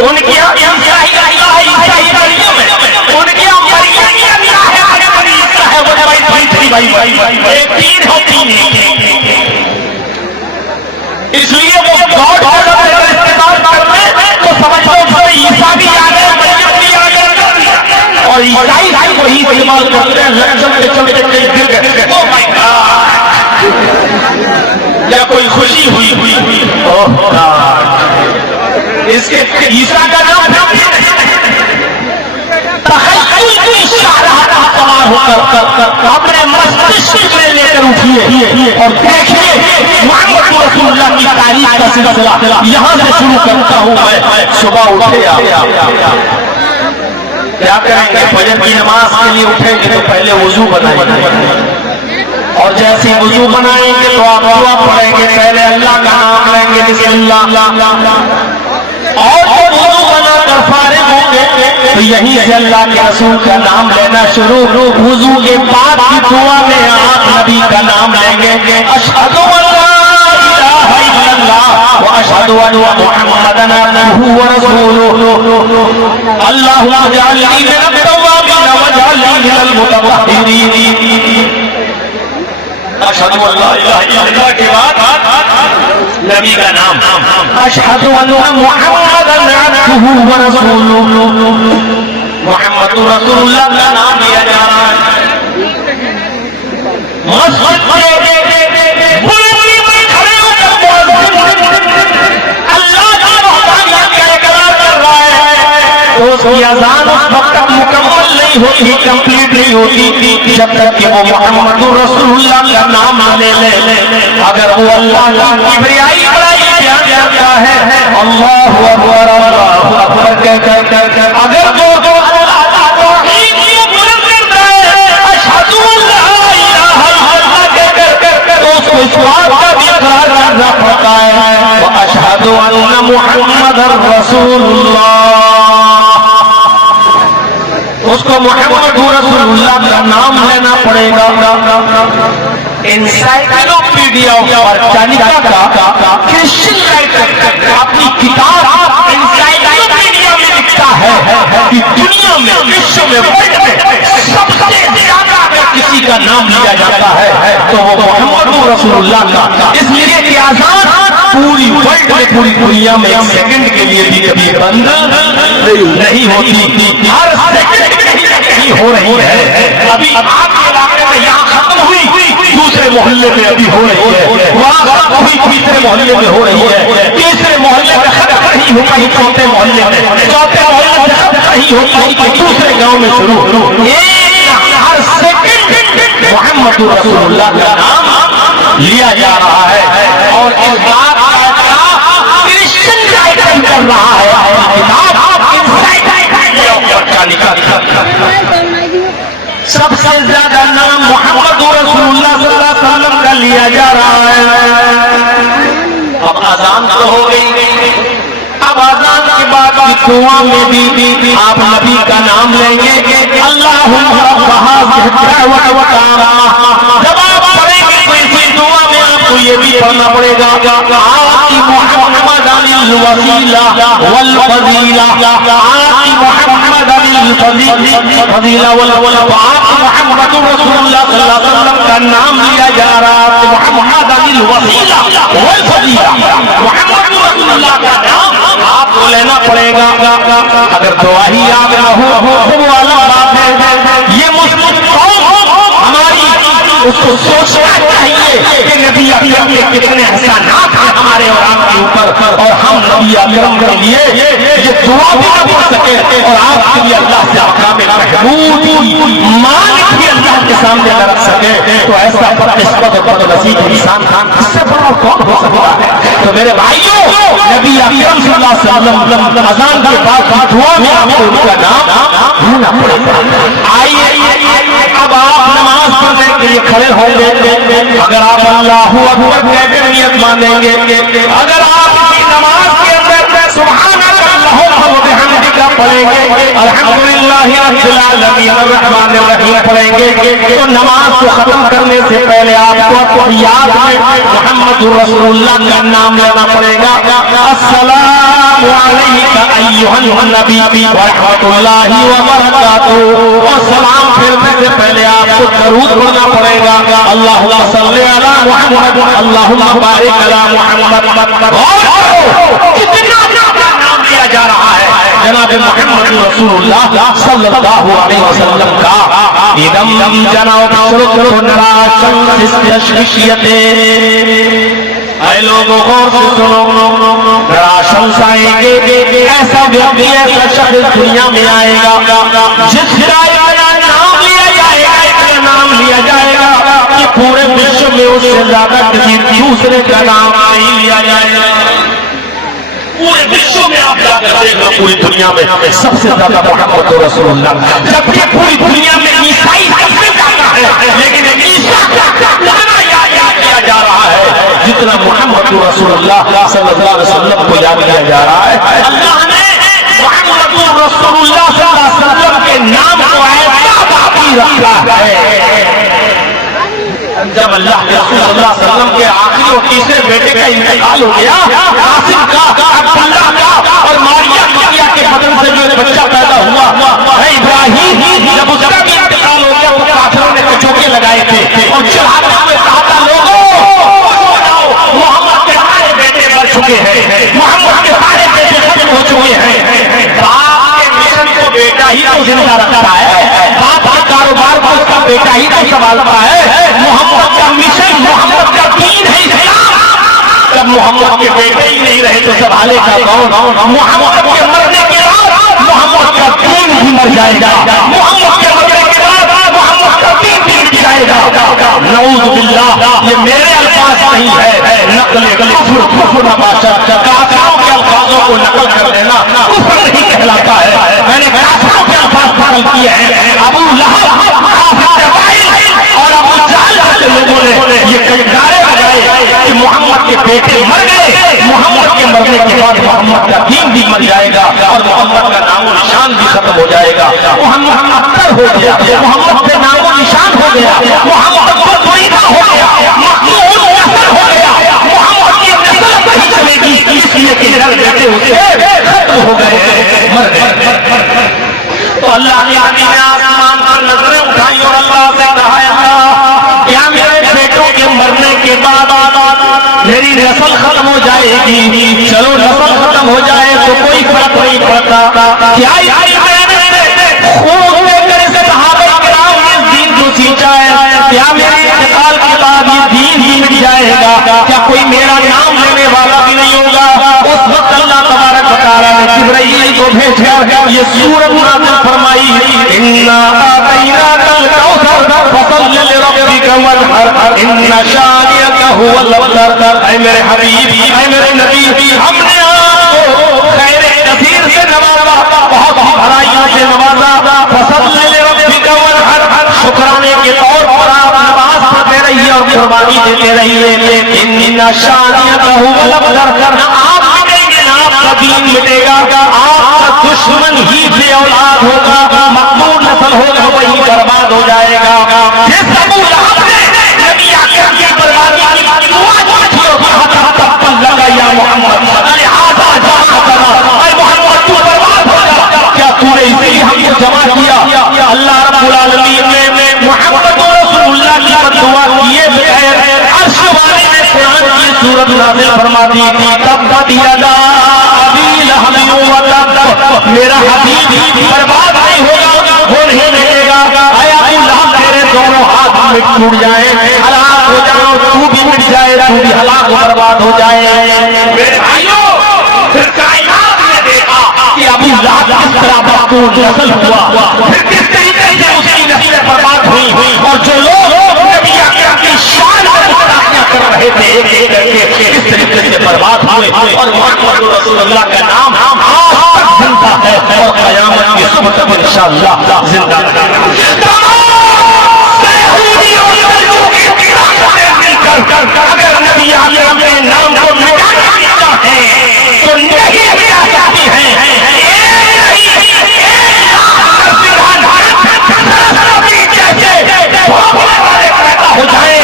ان کے یہاں عیسیٰ ہی اللہ ہے، عیسیٰ ہی مریم ہے، ان کے یہاں مریم ہی اللہ ہے، مریم عیسیٰ ہے، وہ بھائی ایک تین ہو تین ایک۔ اس لیے وہ گاڈ آرڈر اگر استعمال کرتے تو سمجھو عیسیٰ بھی آ گئے، مریم بھی آ گئے، اور عیسائی وہی استعمال کرتے ہیں چلتے چلتے کہیں گر گئے، اوہ مائی گاڈ، یا کوئی خوشی ہوئی اوہ گاڈ، اس کے عیسیٰ کا نام تخیل کی شاہراہ سوار ہو کر اپنے مستشفى میں لے کر اٹھیے اور دیکھیے محمد رسول اللہ کی تعریف کا سلسلہ یہاں سے شروع کرتا ہوں میں۔ صبح اٹھے آپ کیا کریں گے؟ فجر کی نماز کے لیے اٹھیں گے تو پہلے وضو بنائیں گے، اور جیسے وضو بنائیں گے تو آپ دعا پڑھیں گے، پہلے اللہ کا نام لیں گے بسم اللہ، اور جب وضو بنا کر فارغ ہوں گے تو یہیں سے اللہ کے رسول کا نام لینا شروع۔ وضو کے بعد کی دعا میں آپ نبی کا نام لیں گے، اشہد ان لا الہ الا اللہ واشہد ان محمدا عبدہ ورسولہ، اللہم اجعلنی من التوابین واجعلنی من المتطہرین۔ اشہد ان لا الہ الا اللہ کے بعد نبی کا نام، اشہد ان محمدا عبدہ ورسولہ، محمد رسول اللہ کا نام لیا جا رہا ہے۔ مسجد میں بلندی میں کھڑے ہو کر اللہ کی وحدانیت کا اقرار کر رہا ہے، اس کی اذان اس وقت تک مکمل نہیں ہوتی، کمپلیٹ نہیں ہوتی جب تک کہ وہ محمد رسول اللہ کا نام لے لے۔ اگر وہ اللہ کی کبریائی بڑائی بیان کرتا ہے اللہ اکبر اللہ اکبر کہہ کر، اگر وہ توحید کو بلند کرتا ہے اشہد ان لا الہ الا اللہ کہہ کر، تو اس کو اس بات کا بھی اقرار کرنا پڑتا ہے واشہد ان محمد رسول اللہ، اس کو محمد رسول اللہ کا نام لینا پڑے گا۔ انسائکلوپیڈیا آف برٹانیکا کا کرسچن رائٹر اپنی کتاب انسائکلوپیڈیا میں لکھتا ہے کہ دنیا میں، وشو میں، ورلڈ میں سب سے زیادہ اگر کسی کا نام لیا جاتا ہے تو وہ محمد رسول اللہ کا، اس لیے کہ اذان پوری ورلڈ میں، پوری دنیا میں ایک سیکنڈ کے لیے بھی کبھی بند نہیں ہوتی، ہر سیکنڈ ہو رہی ہے۔ ابھی آپ کے علاقے میں یہاں ختم ہوئی، دوسرے محلے میں ابھی ہو رہی ہے، وہاں ختم ہوئی، تیسرے محلے میں ہو رہی ہے، تیسرے محلے میں ختم نہیں ہو پائی، چوتھے محلے میں، چوتھے محلے میں ختم نہیں ہو پائی کہ دوسرے گاؤں میں شروع۔ ہر سیکنڈ محمد رسول اللہ کا نام لیا جا رہا ہے، اور اس بات کا کرسچن رائٹر کر رہا ہے، سب سے زیادہ نام محمد رسول اللہ صلی اللہ علیہ وسلم کا لیا جا رہا ہے۔ اب اذان تو ہو گئی، اب اذان کے بعد دعا میں بھی آپ نبی کا نام لیں گے، اللہم رب هذه الدعوة وتعالى، جب آپ پڑھیں گے تو اسی دعا میں آپ کو یہ بھی پڑھنا پڑے گا آتی محمد الوسیلہ والفضیلہ، آتی محمد الفضیلہ والفضیلہ، محمد رسول اللہ صلی اللہ علیہ وسلم کا نام لیا جا رہا ہے، محمد الوسیلہ والفضیلہ، محمد رسول اللہ کا نام آپ کو لینا پڑے گا۔ اگر دعا ہی یاد نہ ہو تو وہ الگ بات ہے، یہ مسلم قوم ہماری اس کو سوچنا چاہیے کہ نبی اکرم کے کتنے احسانات ہیں ہمارے اور آپ کے اوپر، اور ہم نبی اکرم کے لیے یہ دعا بھی نہ پڑھ سکے اور آپ کے لیے اللہ سے مقام محمود مان بھی اللہ کے سامنے نہ رکھ سکے، تو ایسا بدقسمت اور بدنصیب انسان اس سے بڑا کون ہو سکتا ہے؟ تو میرے بھائیوں، نبی اکرم صلی اللہ علیہ وسلم اذان کے بعد دعا میں آپ کو ان کا نام لینا پڑے گا۔ آئیے اب آپ نماز پڑھنے کے لیے کھڑے ہوں گے، اگر آپ اللہ اکبر کہہ کر نیت مانیں گے، اگر آپ کی نماز کے اندر سبحانک اللہم وبحمدک پڑھیں گے، الحمدللہ رب العالمین الرحمن الرحیم پڑھیں گے، تو نماز کو ختم کرنے سے پہلے آپ کو یاد میں محمد رسول اللہ کا نام لینا پڑے گا، السلام علیک ایھا النبی ورحمۃ اللہ وبرکاتہ، اور سلام پھیرنے سے پہلے آپ کو درود پڑھنا پڑے گا، اللہم صلی علی محمد اللہم بارک علی محمد۔ کتنا نام لیا جا رہا ہے جناب محمد رسول اللہ صلی اللہ علیہ وسلم کا، ادم جناب اے لوگوں غور سے سنو، ذرا شمس آئیں گے، ایسا ویکتی ایسا شخص دنیا میں آئے گا جس کا نام لیا جائے گا، اتنا نام لیا جائے گا کہ پورے وشو میں اس سے زیادہ کسی دوسرے کا نام نہیں لیا جائے گا۔ پورے وشو میں آپ جا کر دیکھ لو، پوری دنیا میں سب سے زیادہ محمد رسول اللہ، جبکہ پوری دنیا میں عیسائی سب سے زیادہ ہے، لیکن عیسیٰ کا اتنا یاد کیا جا رہا ہے جتنا محمد رسول اللہ صلی اللہ علیہ وسلم کو یاد کیا جا رہا ہے۔ اللہ نے محمد رسول اللہ صلی اللہ علیہ وسلم کے نام کو ایسا باقی رکھا ہے، جب اللہ کے رسول صلی اللہ علیہ وسلم کے آخری اور تیسرے بیٹے کا انتقال ہو گیا، قاسم کا، عبداللہ کا اور ماریہ کے بدن سے جو بچہ پیدا ہوا ہے ابراہیم، جب اس کا بھی انتقال ہو گیا تو کافروں نے کچوکے لگائے تھے اور چڑھاتے ہوئے کہا تھا لوگوں محمد کے سارے بیٹے مر چکے ہیں، محمد کے سارے بیٹے ختم ہو چکے ہیں، ہی تو زندہ رکھتا ہے، باپ کے کاروبار کو اس کا بیٹا ہی تو سنبھالتا ہے، محمد کا مشن، محمد کا دین ہے اسلام، جب محمد کے بیٹے ہی نہیں رہے تو سنبھالے گا کون؟ محمد کے مرنے کے بعد محمد کا دین بھی مر جائے گا، محمد کے مرنے کے بعد محمد کا دین بھی مر جائے گا۔ نعوذ باللہ، یہ میرے الفاظ نہیں ہے، نقل کفر نباشت، کافروں کے الفاظوں کو نقل کر دینا کفر نہیں کہلاتا ہے۔ میں نے کافروں کے الفاظ نقل کیے ہیں، ابو لہب اور ابو جہل کے لوگوں نے یہ نعرے لگائے کہ محمد کے بیٹے مر گئے، محمد کے مرنے کے بعد محمد کا دین بھی مر جائے گا اور محمد کا نام و نشان بھی ختم ہو جائے گا۔ محمد ابتر ہو گیا، محمد کے نام و نشان ہو گیا، محمد کو بریدہ ہو گیا، مقبول نسل ہو گیا، محمد کی نسل نہیں چلے گی، اس لیے کہ ہر بیٹے اسے ختم ہو گئے، مر گئے۔ تو اللہ کے آدمی نے آسمان پر نظریں اٹھائی اور اللہ سے کہا، اللہ کیا میرے بیٹوں کے مرنے کے بعد میری نسل ختم ہو جائے گی؟ چلو نسل ختم ہو جائے تو کوئی فرق نہیں پڑتا، کیا خون لے کر صحابہ کرام نے دین کو سینچا ہے، کیا میرے انتقال کے بعد یہ دین بھی مٹ جائے گا؟ کیا کوئی میرا نام لینے والا بھی نہیں ہوگا؟ اس وقت اللہ تبارک و تعالیٰ نے جبرائیل کو بھیجا، یہ سورت نازل فرمائی، اِنَّا أَعْطَيْنَاكَ الْكَوْثَرَ فَصَلِّ لِرَبِّكَ وَانْحَرْ إِنَّ شَانِئَكَ هُوَ الْأَبْتَرُ۔ اے میرے حبیب، اے میرے نبی، ہم نے آپ کو خیر کثیر سے نوازا، بہت ہی بھلائیوں سے نوازا، فَصَلِّ لِرَبِّكَ وَانْحَرْ، شکرانے کے طور پر آپ نماز پڑھتے رہیے اور قربانی دیتے رہیے، إِنَّ شَانِئَكَ هُوَ الْأَبْتَرُ، آپ مٹیں گے نہ آپ کا دین مٹے گا، آپ کا دشمن ہی بے اولاد ہوگا، مقبول نسل ہوگا، وہی برباد ہو جائے گا۔ جس ابو لہب نے نبی اکرم کی بربادی کی دعا کی اور کہا تھا تب لگا یا محمد لہذا جمع کرنا، اے محمد تو برباد ہو جا، کیا تو نے اسی لیے ہم کو جمع کیا؟ اللہ رب العالمین نے محمد رسول اللہ کی دعا کیے بغیر عرش والے نے قرآن کی سورت نازل فرما دی، تبت یدا ابی لہب وتب، میرا حبیب برباد نہیں ہوگا، وہ نہیں ملے گا۔ اے ابو لہب تیرے دونوں ہاتھ مٹ ٹوٹ جائیں، ہلاک ہو جاؤ، تو بھی مٹ جائے، تو بھی ہلاک و برباد ہو جائے۔ میرے بھائیوں، پھر کائنات نے دیکھا کہ ابو لہب کس طرح مقبول نسل ہوا، پھر کس طریقے سے اس کی نسلیں برباد ہوئی، اور جو لوگ نبی اکرم کی شان میں گستاخیاں کر رہے تھے ایک ایک کر کے کس طریقے سے برباد ہوئے، اور محمد رسول اللہ کا نام آج تک زندہ ہے اور قیامت کی صبح تک انشاءاللہ زندہ رہے گا۔ اگر نبی اکرم کے نام کو مٹانا چاہتے ہیں تو نہیں مٹا سکتی ہیں، ہو جائیں،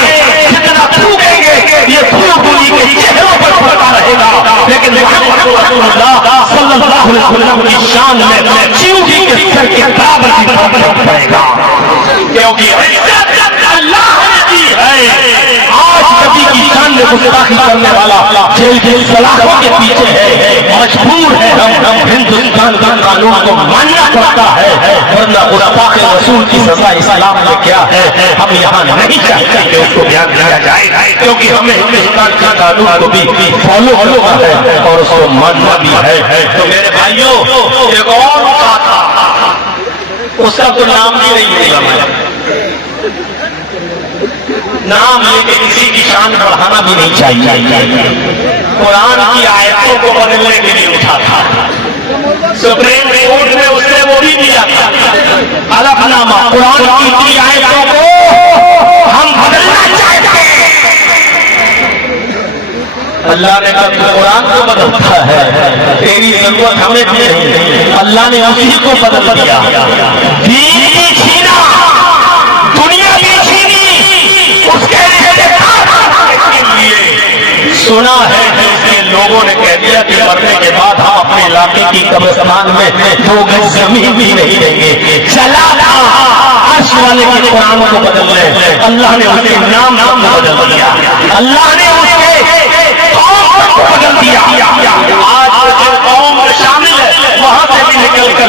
جتنا تھوکیں گے یہ تھوک انہی کے چہروں پر پڑتا رہے گا، لیکن محمد رسول اللہ صلی اللہ علیہ وسلم کی شان میں چیونٹی کے سر کے برابر بھی فرق پڑے گا، کیونکہ اللہ نے دی ہے۔ آج نبی کی شان میں گستاخی کرنے والا جیل کے سلاخوں کے پیچھے ہے، مجبور ہے ہم ہندوستان کا قانون کو ماننا پڑتا ہے، ورنہ گستاخ رسول کی سزا اسلام میں کیا ہے ہم یہاں نہیں چاہتے کہ اس کو بیان کیا جائے، کیونکہ ہمیں ہندوستان کے قانون کو بھی فالو کرنا ہے اور اس کو ماننا بھی ہے۔ تو میرے بھائیوں، ایک اور بات تھا، اس کا تو نام بھی نہیں لیا میں، نام لے کے کسی کی شان بڑھانا بھی نہیں چاہیے۔ قرآن کی آیتوں کو بدلنے کے لیے اٹھا تھا، سپریم کورٹ نے اس نے وہ بھی دیا تھا حلف نامہ، قرآن کی آیتوں کو ہم بدلنا چاہتے ہیں۔ اللہ نے کہا قرآن کو بدلتا ہے، تیری ضرورت ہمیں بھی نہیں، اللہ نے اسی کو بدل دیا، دین بھی چھینا، دنیا بھی چھینی، اس کے لیے سنا ہے کہ لوگوں نے کہہ دیا کہ مرنے کے بعد ہم اپنے علاقے کی قبرستان میں 2 گز زمین بھی نہیں دیں گے، چلا عرش والے کے قرآن کو بدل لے، اللہ نے اس کے نام کو بدل دیا، اللہ نے اس کے قوم کو بدل دیا۔ آج جو قوم میں شامل ہے وہاں سے بھی نکل کر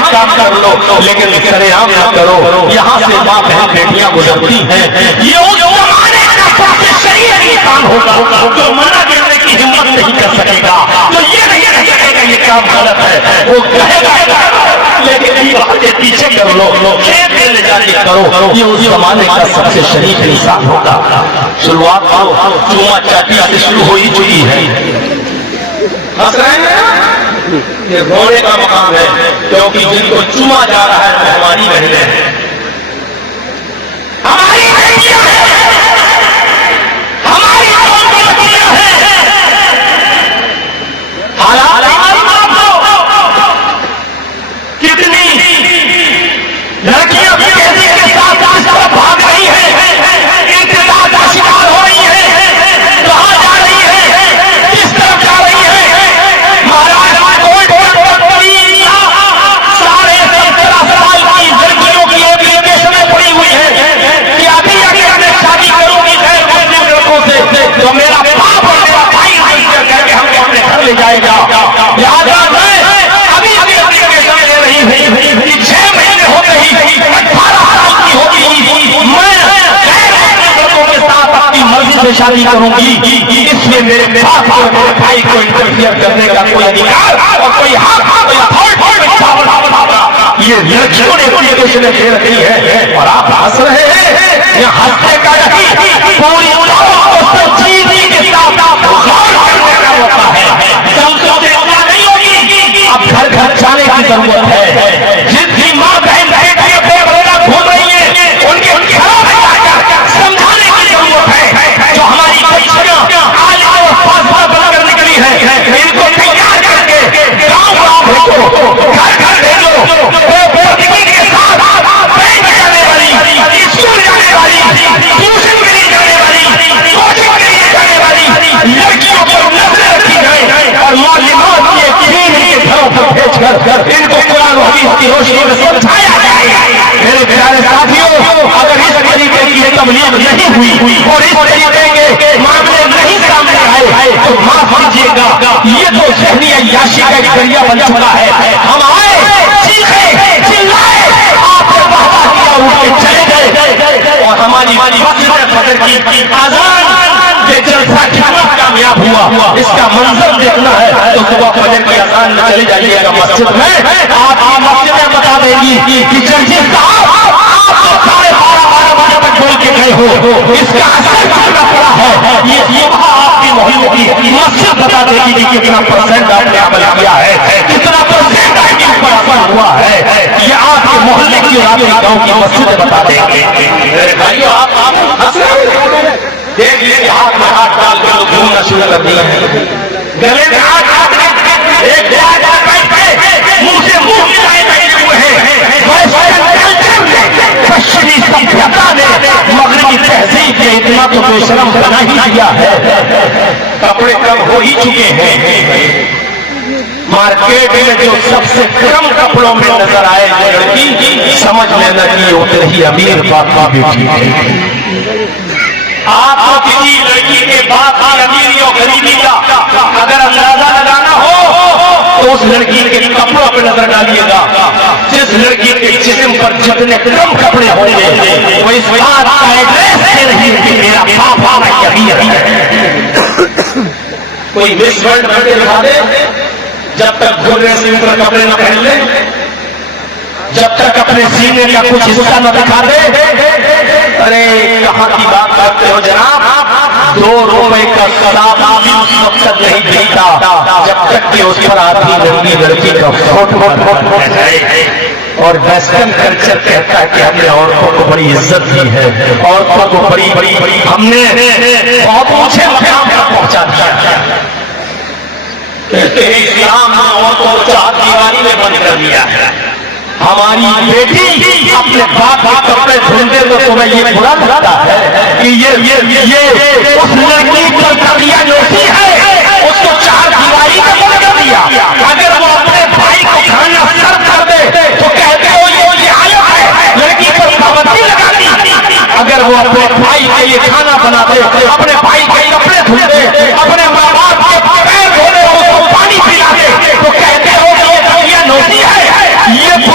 ایک کام کر لو لیکن سرے عام نہ کرو. یہاں سے ماں بہن بیٹیاں گزرتی ہیں. یہ اس زمانے کا سب سے شریف انسان ہوگا جو منع کرنے کی ہمت نہیں کر سکے گا, تو یہ نہیں کہے گا یہ کام غلط ہے. وہ کہے گا لیکن یہ باتیں پیچھے کر لو, کھیت میں لے جا کے کرو. یہ اس زمانے کا سب سے شریف انسان ہوگا. شروعات چوما چاٹی سے شروع ہو ہی چکی ہے. ہنس رہے ہیں, یہ رونے کا مقام ہے کیونکہ جن کو چوما جا رہا ہے وہ ہماری بہنیں ہیں, ہماری بیٹیاں ہیں, ہماری بچیاں ہیں. حالات کتنی لڑکیاں تیزی کے ساتھ بھاگ رہی ہیں, انتظار کا شکار ہو رہی ہیں, کہاں جا رہی ہیں, کس طرف جا رہی ہیں. مہاراج ساڑھے 17 سال کی لڑکیوں کی ایپلیکیشنیں پڑی ہوئی ہیں کہ ابھی اگر میں شادی کروں گی غیر مسلم لڑکوں سے تو میرا باپ اور میرا بھائی کر کے ہم کو اپنے گھر لے جائے گا. لہٰذا میں ابھی ایپلیکیشن لے رہی ہوں کہ 6 مہینے ہوتے ہی 18 سال کی ہوگی میں غیر مسلم لڑکوں کے ساتھ اپنی مرضی سے شادی کروں گی. اس میں میرے باپ اور میرے بھائی کو انٹرفیئر کرنے کا کوئی ادھیکار اور کوئی حق کوئی یہ لڑکیوں نے ایپلیکیشنیں دے رہی ہے اور آپ ہنس رہے ہیں. یہ ہنسنے کا نہیں, پوری چیزی کے ساتھ غور کرنے کا موقع ہے. سمجھو سے کیا نہیں ہوگی, اب گھر گھر جانے کی ضرورت ہے. جن کی ماں بہن بیٹی اپنے بڑا گھوم رہی ہیں ان کے گھروں میں جا کر سمجھانے کی ضرورت ہے. جو ہماری بچیاں آج اور فاصلہ بنا کر نکلی ہیں ان کو تیار کر کے گاؤں گاؤں بھیجو, گھر گھر بھیجو. پردگی کے ساتھ بینک جانے والی, اسکول جانے والی, ٹیوشن کے لیے جانے والی, کوچنگ کے لیے جانے والی لڑکیوں پر نظر رکھی جائے اور معلومات کے گھروں پر بھیج کر ان کو قرآن و حدیث کی روشنی میں سمجھایا جائے. میرے پیارے ساتھیوں, اگر اس طریقے کی تبلیغ نہیں ہوئی اور اس طریقے کے معاملے نہیں سامنے آئے تو معاف کیجیے گا, یہ تو ذہنی عیاشی کا ایک ذریعہ بن چکا ہے. ہم آئے, چیخے, چلائے, آپ کو واہ کیا, اٹھ کے چلے گئے اور ہماری مسجد فجر کی اذان یہ جلسہ کتنا کامیاب ہوا اس کا منظر دیکھنا ہے تو صبح فجر کی اذان میں چلے جائیے گا مسجد میں. آپ کی مسجدیں بتا دیں گی کہ جرجی صاحب آپ تو 12:30 بجے تک بول کے گئے ہو, اس کا اثر کتنا پڑا ہے. یہ آپ کی محلے کی مسجد بتا دے گی کہ کتنا پرسنٹ آپ نے عمل کیا ہے, کتنا پرسنٹ آپ کے اوپر اثر ہوا ہے. یہ آپ کے محلے کی اور آپ کے گاؤں کی مسجدیں بتا دیں گے. میرے بھائیو, آپ دیکھ لیجیے, ہاتھ میں ہاتھ ڈال کے لوگ گھومنا شروع کر دیا ہے, گلے میں ہاتھ ڈال کے ایک منہ سے منہ ملائے بیٹھے ہوئے ہیں. پشچمی سبھیتا نے مغربی تہذیب کے اتنا تو بے شرم بنا ہی دیا ہے. کپڑے کم ہو ہی چکے ہیں. مارکیٹ میں جو سب سے کم کپڑوں میں نظر آئے جو لڑکی, سمجھ لینا کہ اتنے ہی امیر باپ کا بیٹی ہے. آپ کو کسی لڑکی کے باپ کی امیری اور غریبی کا اگر اندازہ لگانا ہو تو اس لڑکی کے کپڑوں پہ نظر ڈالیے گا. جس لڑکی کے جسم پر جتنے کم کپڑے ہوں گے وہ اس بات کا ایڈریس دے رہی ہے کہ میرا باپ کا امیر ہے. کوئی مس ورلڈ بن کے دکھا دے, جب تک گھوڑے سے اوپر کپڑے نہ پہن لے, جب تک اپنے سینے کا کچھ حصہ نہ دکھا دے. ارے کہاں کی بات کرتے ہو جناب, 2 روپے کا سلام بھی اس وقت تک نہیں ملتا جب تک کہ اس پر آدمی لڑکی لڑکی کا فوٹو نہ جائے. اور ویسٹرن کلچر کہتا ہے کہ ہم نے عورتوں کو بڑی عزت دی ہے, عورتوں کو بڑی ہم نے بہت اونچے مقام پر پہنچا دیا. کہتے ہیں اسلام نے عورتوں کو چار دیواری میں بند کر دیا ہے. ہماری بیٹی اپنے باپ کا کپڑے دھلتے تو تمہیں یہ برا لگتا ہے کہ یہ اس لڑکی پر تربیت جو ہوتی ہے اس کو 4 دیواری میں بند کر دیا. اگر وہ اپنے بھائی کو کھانا سرو کر دے تو کہتے ہو یہ حالت ہے, لڑکی پر پابندی لگا دی. اگر وہ اپنے بھائی کے لیے کھانا بنا دے, اپنے بھائی کے کپڑے دھل دے, اپنے ماں باپ کے پیر دھونے اس کو پانی پلا دے تو کہتے ہو یہ تربیت ہوتی ہے. یہ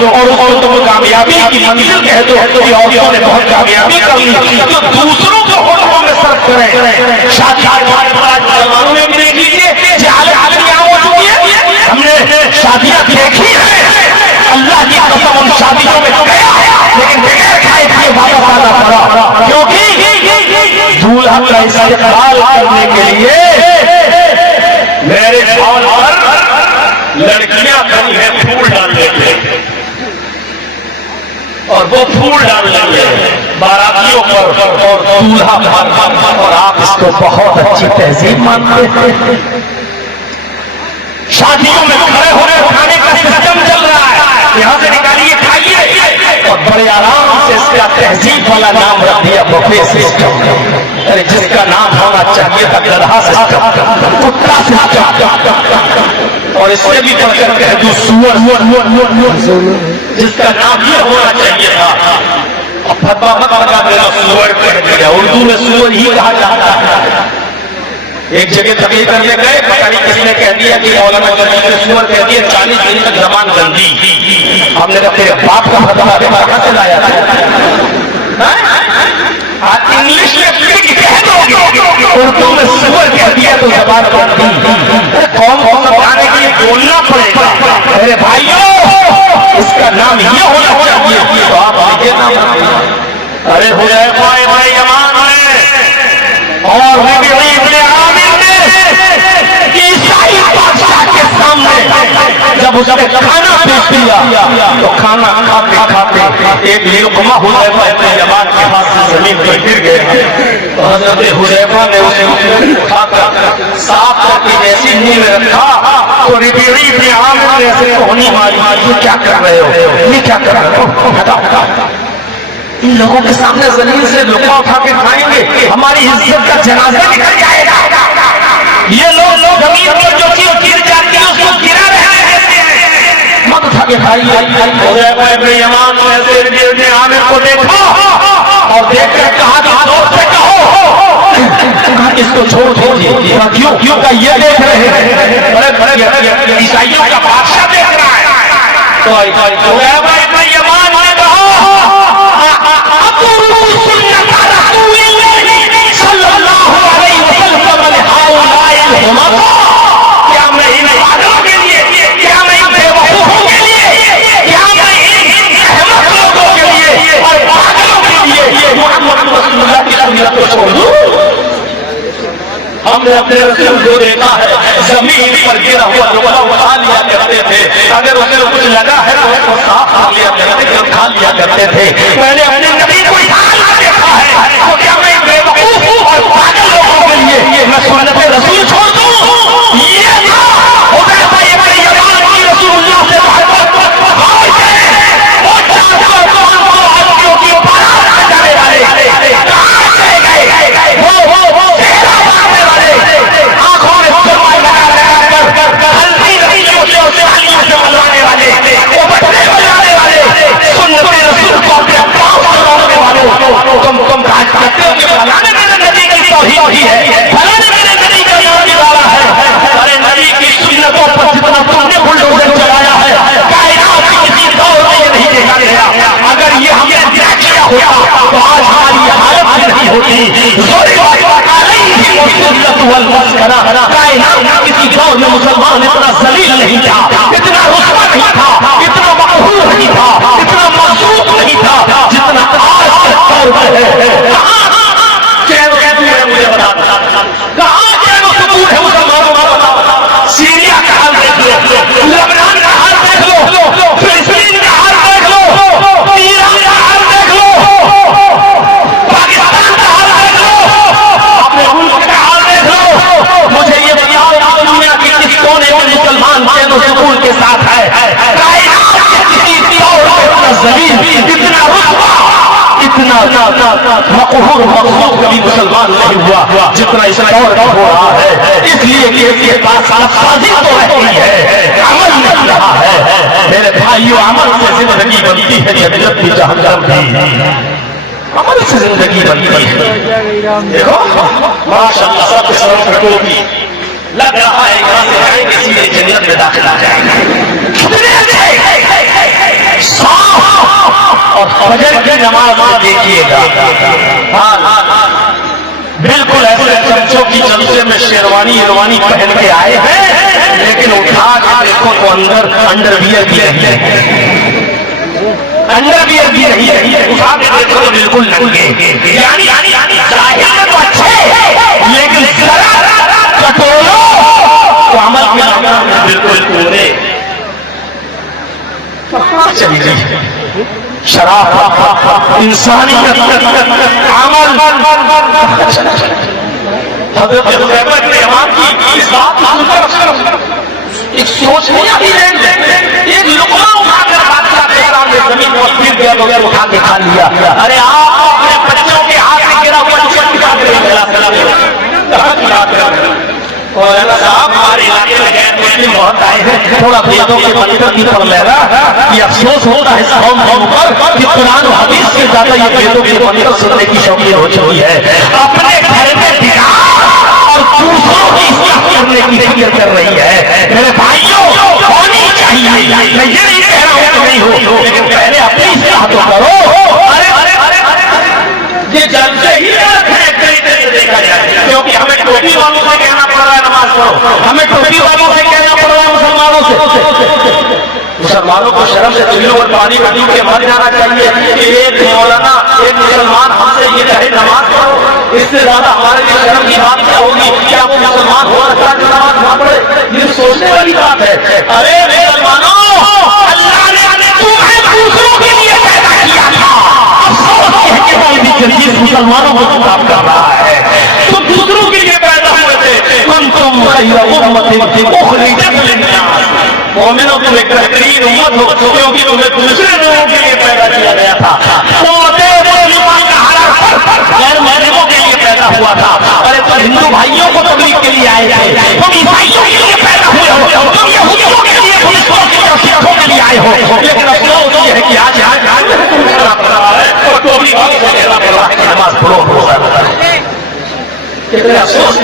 اور اس کو تم کامیابی کی منزل کہہ دو کہ عورتوں نے بہت کامیابی کر لی تو دوسروں کو ہوٹلوں میں صرف کریں. شادی مسلمانوں میں بھی دیکھ لیجیے جہالت کیا ہو چکی ہے. ہم نے شادیاں دیکھی ہیں, اللہ کی قسم ان شادیوں میں گیا لیکن بغیر کھائے پیے واپس آنا پڑا, کیونکہ دولہا کا استقبال کرنے کے لیے میرے فون پر لڑکیاں بنی ہیں پھول ڈالنے کے, اور وہ پھول ڈال لیں گے باراتیوں پر اور دولہا پر, اور آپ اس کو بہت اچھی تہذیب مانتے ہیں. شادیوں میں کھڑے ہونے کھانے کا سسٹم چل رہا ہے, یہاں سے نکالیے کھائیے, اور بڑے آرام سے اس کا تہذیب والا نام رکھ دیا بفے سسٹم. ارے جس کا نام ہونا چاہیے تھا گدھا سسٹم, کتا سسٹم, اور اس سے بھی بڑھ کر کہہ دوں سور, جس کا نام یہ ہونا چاہیے تھا. فتوا مت لگا میرا سور کہہ دیا, اردو میں سور ہی کہا جاتا ہے. ایک جگہ تقریر کرنے گئے, پتہ نہیں کس نے کہہ دیا کہ مولانا جمیل نے سور کہہ دیا, 40 دن تک زبان گندی. ہم نے کہا تیرے باپ کا فتوا کہاں سے لایا تھا؟ انگلش میں کہہ دو, اردو میں سور کہہ دیا تو زبان گندی. قوم کو سمجھانے کے لیے بولنا پڑے گا. میرے بھائیوں, اس کا نام یہ ہونا چاہیے تو آپ یہ نام رکھیں. ارے حذیفہ ابن یمان اور عیسائی بادشاہ کے سامنے جب اس نے کھانا پیش کیا تو کھانا کھاتے کھاتے ایک لقمہ حذیفہ ابن یمان کے ہاتھ سے زمین پر گر گیا. حضرت حذیفہ نے اسے اٹھا کر صاف کر کے جیسی منہ میں رکھا تو ربیعی ابن عامر نے ایسے کہنی ماری, یہ کیا کر رہے ہو, یہ کیا کر رہے ہو؟ ان لوگوں کے سامنے زمین سے لقمہ اٹھا کے کھائیں گے, ہماری عزت کا جنازہ نکل جائے گا. یہ لوگ زمین پر جو چیز گر جاتی ہے اس کو گرا رہے ہیں, مت اٹھا کے کھائیے. حذیفہ ابن یمان نے ایسے ربیعی ابن عامر کو دیکھا اور دیکھ کر کہا کہ زور سے کہو اس کو چھوڑ دیجیے. کیوں کہ یہ دیکھ رہے ہیں عیسائیوں کا بادشاہ دیکھ رہا ہے. تو حذیفہ ابن یمان نے کہا کیا میں ان پاگلوں کے لیے, کیا میں ان بے وقوفوں کے لیے, کیا میں ان احمق لوگوں کے لیے اور پاگلوں کے لیے محمد رسول اللہ کی سنت کو چھوڑ دوں؟ ہم نے اپنے رسول کو دیکھا ہے زمین پر گرا ہوا لقمہ اٹھا لیا کرتے تھے, اگر اسے کچھ لگا ہے تو اس کو صاف کر لیا کرتے تھے, کھا لیا کرتے تھے. میں نے اپنے نبی کو دیکھا ہے, تو کیا میں بے وقوف اور پاگل لوگوں کے لیے میں سنت رسول چھوڑ دوں؟ یہ تھا حذیفہ ابن یمان کی رسول اللہ سے محبت, وہ چاہتا تو ہم کو آدمیوں کی بارات آ جانے والے کہاں سے گئے, وہ چہرہ مارنے والے, آنکھوں میں سرمائی لگا کر ہلدی رسیوں سے اور سالیوں سے ملوانے والے, وہ بٹنے بجانے والے, سنت رسول کو اپنے پاؤں سے روکنے والوں. تم راج کرتے ہو کہ فلانے میرے نبی کی توحید ہے, فلانے میرے نبی کا نام نکالا ہے. ارے نبی کی سنتوں پر جتنا تم نے بلڈوزر چلایا ہے کائنات کی کسی دور میں یہ نہیں دیکھا گیا. اگر یہ ہم نے دیکھ لیا ہوتا تو آج ہماری یہ حالت بھی نہیں ہوتی. کائنات کی کسی دور میں مسلمان اتنا ذلیل نہیں تھا, اتنا رسوا نہیں تھا, اتنا مقہور نہیں تھا, اتنا مرزوق نہیں تھا جتنا آج کے دور میں ہے. مجھے بتا کہاں چین و سکون ہے مسلمانوں کا؟ سیریا کا حال دیکھ لو, لبنان کا حال دیکھ لو, فلسطین کا حال دیکھ لو, ایران کا حال دیکھ لو, پاکستان کا حال دیکھ لو, اپنے ملک کا حال دیکھ لو. مجھے یہ بتاؤ دنیا کے کس کونے میں مسلمان چین و سکون کے ساتھ ہے؟ کائنات کے کسی دور میں اتنا ذلیل, اتنا رسوا, اتنا مقہور مخلوق کبھی مسلمان نہیں ہوا جتنا اس دور میں ہو رہا ہے. اس لیے کہ اس کے پاس سازی تو رہتی ہے, عمل نہیں رہا ہے. میرے بھائیوں, عمل سے زندگی بنتی ہے, جنت بھی جہنم بھی, عمل سے زندگی بنتی ہے. دیکھو ماشاء اللہ سب کے سر پر ٹوپی لگ رہا ہے, یہاں سے جائیں گے سیدھے جنت میں داخل آ جائیں گے. صاف اور فجر کی نماز میں دیکھیے گا بالکل ایسے چمچوں کی چمچے میں شیروانی پہن کے آئے ہیں، لیکن اٹھا کے دیکھو تو اندر انڈر ویئر بھی نہیں ہے، انڈر ویئر بھی نہیں ہے، اٹھا کے دیکھو تو بالکل ننگے، یعنی ظاہر میں تو اچھے لیکن ذرا کٹورو تو عمل کے نام میں بالکل پورے چلیے شراب انسانیت عمل حضرت امام کی اس بات کو ایک سوچ نہیں آتی ہے، ایک لقمہ اٹھا کر بادشاہ کے سامنے زمین پر گر گیا تو اٹھا کے کھا لیا۔ ارے آپ اپنے بچوں کے ہاتھ میں گرا ہوا دشمن کی بات صاحب ہمارے علاقے میں غیر مسلم بہت آئے ہیں، تھوڑا بیدوں کے منتر کی پڑھ لے گا، یہ افسوس ہوتا ہے اس قوم پر کہ قرآن و حدیث سے زیادہ یہ بیدوں کے منتر سننے کی شوقین ہو چکی ہے، اپنے گھر میں بگاڑ اور دوسروں کی اصلاح کرنے کی فکر کر رہی ہے۔ میرے بھائیوں ہونی چاہیے، میں یہ نہیں کہہ رہا ہوں کہ نہیں ہو، لیکن پہلے اپنی اصلاح تو کرو۔ یہ جلسے ہی دیکھا جائے، کیونکہ ہمیں ٹوپی والوں سے کہنا پڑ رہا ہے نماز پڑھو، ہمیں ٹوپی والوں سے کہنا پڑ رہا ہے مسلمانوں سے۔ مسلمانوں کو شرم سے دلوں اور پانی میں ڈوب کے مر جانا چاہیے کہ ایک مولانا ایک مسلمان ہم سے یہ کہے نماز پڑھو، اس سے زیادہ ہمارے لیے شرم کی بات کیا ہوگی؟ کیا وہ مسلمان ہو رکھا جو نماز نہ پڑھے؟ یہ سوچنے والی بات ہے۔ ارے مسلمانوں، اللہ نے تمہیں دوسروں کے لیے پیدا کیا تھا، مسلمانوں کو خطاب کر رہا ہے، تم دوسروں کے لیے پیدا ہوئے تھے، کنتم خیر امۃ اخرجت للناس، مومنوں تم ایک بہترین امت ہو کیونکہ تمہیں دوسرے لوگوں کے لیے پیدا کیا گیا تھا۔ مسلمان کا ہر غیر مسلموں کے لیے پیدا ہوا تھا۔ ارے تم ہندو بھائیوں کو تبلیغ کے لیے آئے تھے، تم عیسائیوں کے لیے پیدا ہوئے ہو، تم یہودیوں کے لیے سکھوں کے لیے آئے ہو، لیکن افسوس یہ ہے کہ آج ٹوپی والوں سے کہنا پڑ رہا ہے کہ نماز پڑھو۔ کتنے افسوس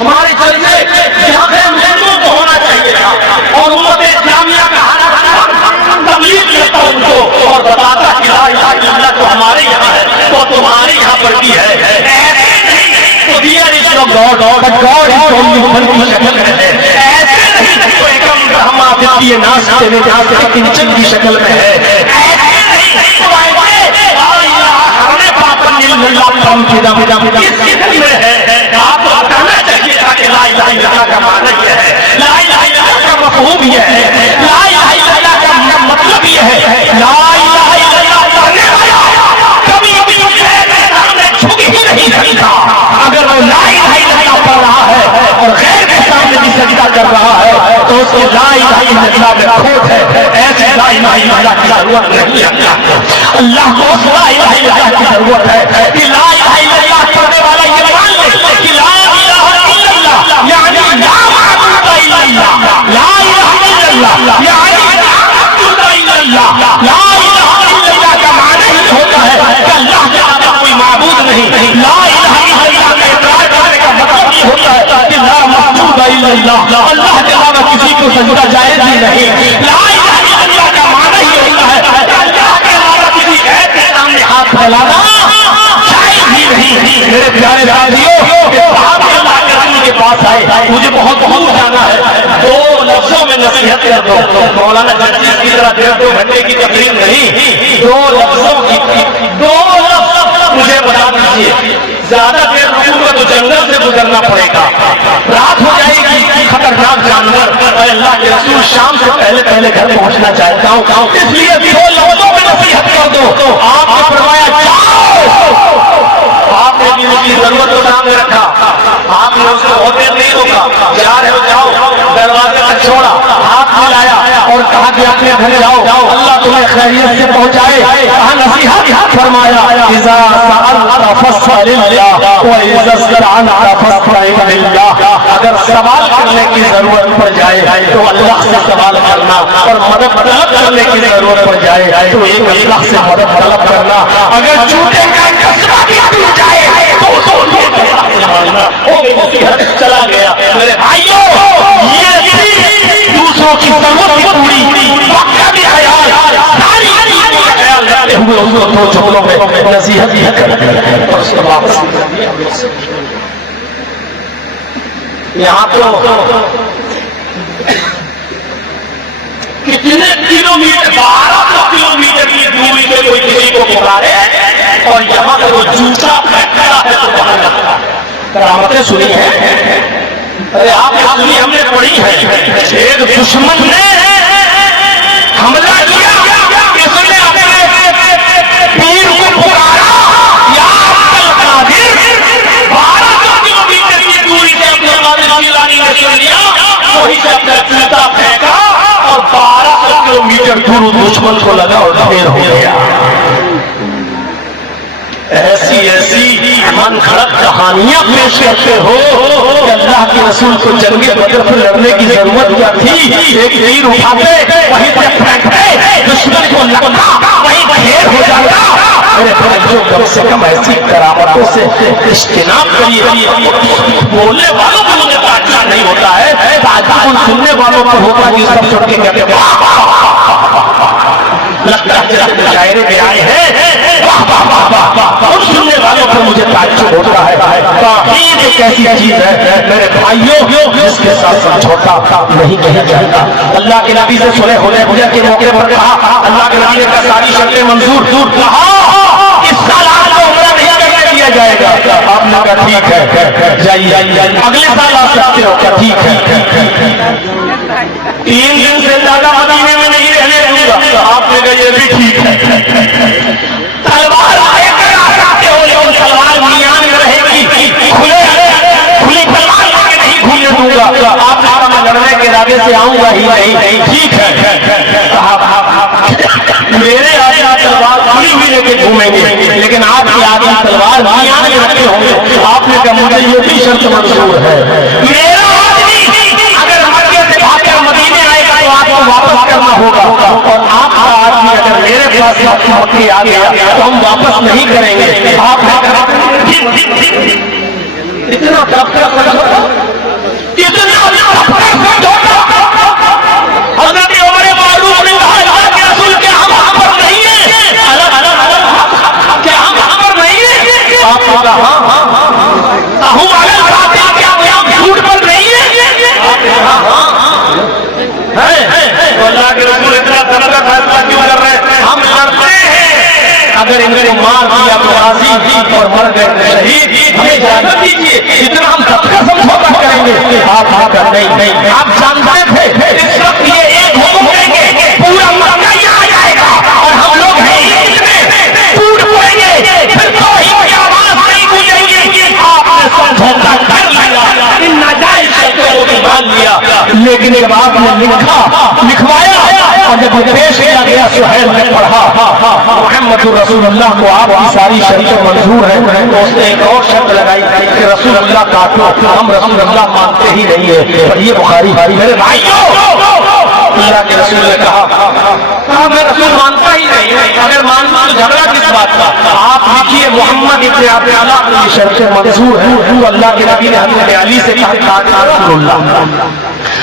ہمارے چلنے یہاں پہ مسلموں کو ہونا چاہیے تھا، اور امت اسلامیہ کا تبلیغ کرتا ان کو اور بتاتا کہ لا الہ الا اللہ تو ہمارے یہاں ہے تو تمہارے یہاں پر بھی ہے۔ کنچن کی شکل میں ہے، آپ کو بتانا چاہیے تھا کہ لا الہ الا اللہ کا معنی یہ ہے، لا الہ الا اللہ کا مفہوم یہ ہے، لا الہ الا اللہ کا مطلب یہ ہے، لا الہ الا اللہ پڑھنے والا کبھی بھی میدان میں جھک ہی نہیں سکتا۔ اگر وہ لا الہ الا اللہ پڑھ رہا ہے اور غیر کے سامنے بھی سجدہ کر رہا ہے تو اس کی لا الہ الا اللہ میں کھوٹ ہے۔ ایسی لا الہ الا اللہ کی ضرورت نہیں ہے، اللہ کو لا الہ الا اللہ کی ضرورت ہے کہ لا الہ الا اللہ پڑھنے والا یہ مان لے کہ لا الہ الا اللہ یعنی لا معبود الا اللہ، لا الہ الا اللہ یعنی لا معبود الا اللہ، لا الہ الا اللہ کا معنی ہی ہوتا ہے کہ اللہ کے علاوہ کوئی معبود نہیں، لا الہ الا اللہ کا اقرار کرنے کا مطلب یہ ہوتا ہے کہ لا معبود الا اللہ، اللہ کے علاوہ کسی کو سجدہ جائز ہی نہیں، لا الہ الا اللہ کا معنی یہ ہوتا ہے کہ اللہ کے علاوہ کسی غیر کے سامنے ہاتھ پھیلانا جائز ہی نہیں۔ میرے پیارے بھائیوں، صحابہ اللہ کے رسول کے پاس آئے، مجھے بہت دور جانا ہے، دو لفظوں میں نصیحت کر دو، مولانا جنتی کی طرح 1.5 گھنٹے کی تقریر نہیں، دو لفظوں کی، دو لفظ مجھے بتا دیجیے۔ زیادہ دیر رکوں تو جنگل سے گزرنا پڑے گا، رات ہو جائے گی، خطرناک جانور، اور اللہ کے رسول شام سے پہلے پہلے گھر پہنچنا چاہتا ہوں، اس لیے دو لفظوں میں نصیحت کر دو۔ آپ نے فرمایا جاؤ، آپ نے بیوی کی ضرورت کو سامنے رکھا، آپ نے اس کو بہت دیر نہیں روکا، جا رہے ہو جاؤ، دروازے تک چھوڑا، ہاتھ ملایا اور کہا کہ اپنے گھر جاؤ، اللہ تمہیں خیریت سے پہنچائے۔ کہا نصیحت فرمایا اذا سألت فاسأل اللہ واذا استعنت فاستعن باللہ، اگر سوال کرنے کی ضرورت پڑ جائے تو اللہ سے سوال کرنا، اور مدد طلب کرنے کی ضرورت پڑ جائے تو ایک اللہ سے مدد طلب کرنا، اگر جوتے کا کسرہ بھی ٹوٹ جائے چلا گیا۔ میرے بھائیوں، یہ دوسروں کی ضرورت پوری وقت بھی آیا ہوئے اس کو دو جملوں میں نصیحت بھی کر اور اس کو واپس یہاں تو کتنے کلومیٹر 1200 کلومیٹر کی دوری سے کوئی کسی کو پکارے اور یہاں کا وہ جوتا پھینکتا ہے تو وہاں لگتا ہے. کرامتیں سنی ہیں. ارے آپ نے ہم نے پڑھی ہے ایک دشمن نے حملہ کیا اس نے اپنے پیر کو پکارا یا عبد القادر 1200 کلومیٹر کی دوری سے اپنے قادر جیلانی نے سن لیا وہیں سے اپنا جوتا پھینکا اور 1200 کلومیٹر دور دشمن کو لگا اور ڈھیر ہو گیا. ایسی ایسی من گھڑت کہانیاں پیش کرتے ہو کہ اللہ کے رسول کو جنگ بدر پر لڑنے کی ضرورت کیا تھی. ایک تیر اٹھاتے وہیں سے پھینکتے دشمن کو لگتا وہیں ڈھیر ہو جاتا. میرے بھائیوں کم سے کم ایسی کرامتوں سے اجتناب کریے. بولنے والوں کو مجھے تعجب نہیں ہوتا ہے تعجب سننے والوں کو ہوتا کہ سب چھوڑ کے کہتے لگتا ہے شاعری میں آئے ہیں اور سننے والوں کو مجھے تعجب ہوتا ہے. توحید ایک ایسی چیز ہے میرے بھائیوں جس کے ساتھ سمجھوتا نہیں کہا جاتا. اللہ کے نبی سے سلح حدیبیہ کے موقع پر کہا اللہ کے نبی نے ساری شرطیں منظور کہا اس سال آپ کو عمرہ نہیں کرنے دیا جائے گا. آپ نے کہا ٹھیک ہے جائیے اگلے سال آ سکتے ہو. کیا ٹھیک ہے 3 دن سے زیادہ مدینے میں نہیں رہنے دوں گا. آپ نے کہا یہ بھی ٹھیک ہے. تلوار آئے کر آتے ہو لیکن تلوار میان میں رہے گی کھلی تلوار آگے نہیں کھولنے دوں گا. آپ نے کہا میں لڑنے کے ارادے سے آؤں گا ہی نہیں. ٹھیک ہے میرے آگے آپ تلوار کھلی ہوئی لے کے گھومیں گے لیکن آپ کے آگے تلوار میان میں رکھے ہوں گے. آپ نے کہا مجھے یہ بھی شرط منظور ہے. میرا آدمی اگر مکے سے بھاگ کر مدینے آئے گا تو آپ کو واپس کرنا ہوگا اور آپ کا آدمی اگر میرے پاس مکے آ گیا تو ہم واپس نہیں کریں گے. آپ اتنا حضرت عمر فاروق نے کہا اللہ کے رسول کے ہم خبر نہیں ہیں کہ ہم خبر نہیں ہیں. آپ نے کہا ہاں جھوٹ پر نہیں ہے. اللہ کے رسول اتنا طرح کا فیصلہ کیوں کر رہے ہیں. ہم لڑتے ہیں اگر ان کو مار دیا تو غازی اور مر گئے شہید ہمیں اجازت دیجیے اتنا ہم سب کا سمجھوتا کریں گے. آپ نہیں آپ جانتے تھے اس وقت یہ ایک حکم دیں گے پورا مکہ یہاں آ جائے گا اور ہم لوگ ہیں اتنے ٹوٹ پڑیں گے پھر تو ہی کی آواز نہیں گونجیں گی. آپ نے سمجھوتا کر لیا ان ناجائز شرطوں کو بھی مان لیا لیکن جب آپ نے لکھوایا اور جب پیش کیا گیا سہیل نے پڑھا محمد رسول اللہ کو آپ کی ساری شرطیں منظور ہیں تو اس نے ایک اور شرط لگائی کہ رسول اللہ کاٹو ہم رسول اللہ مانتے ہی نہیں ہے. اور یہ بخاری میرے بھائیوں اللہ کے رسول نے کہا میں رسول مانتا ہی نہیں ہے. اگر مانتا تو جھگڑا کس بات کا. آپ لکھیے محمد ابن عبد اللہ کی شرطیں منظور ہیں. اللہ کے نبی نے حضرت علی سے کہا رسول اللہ.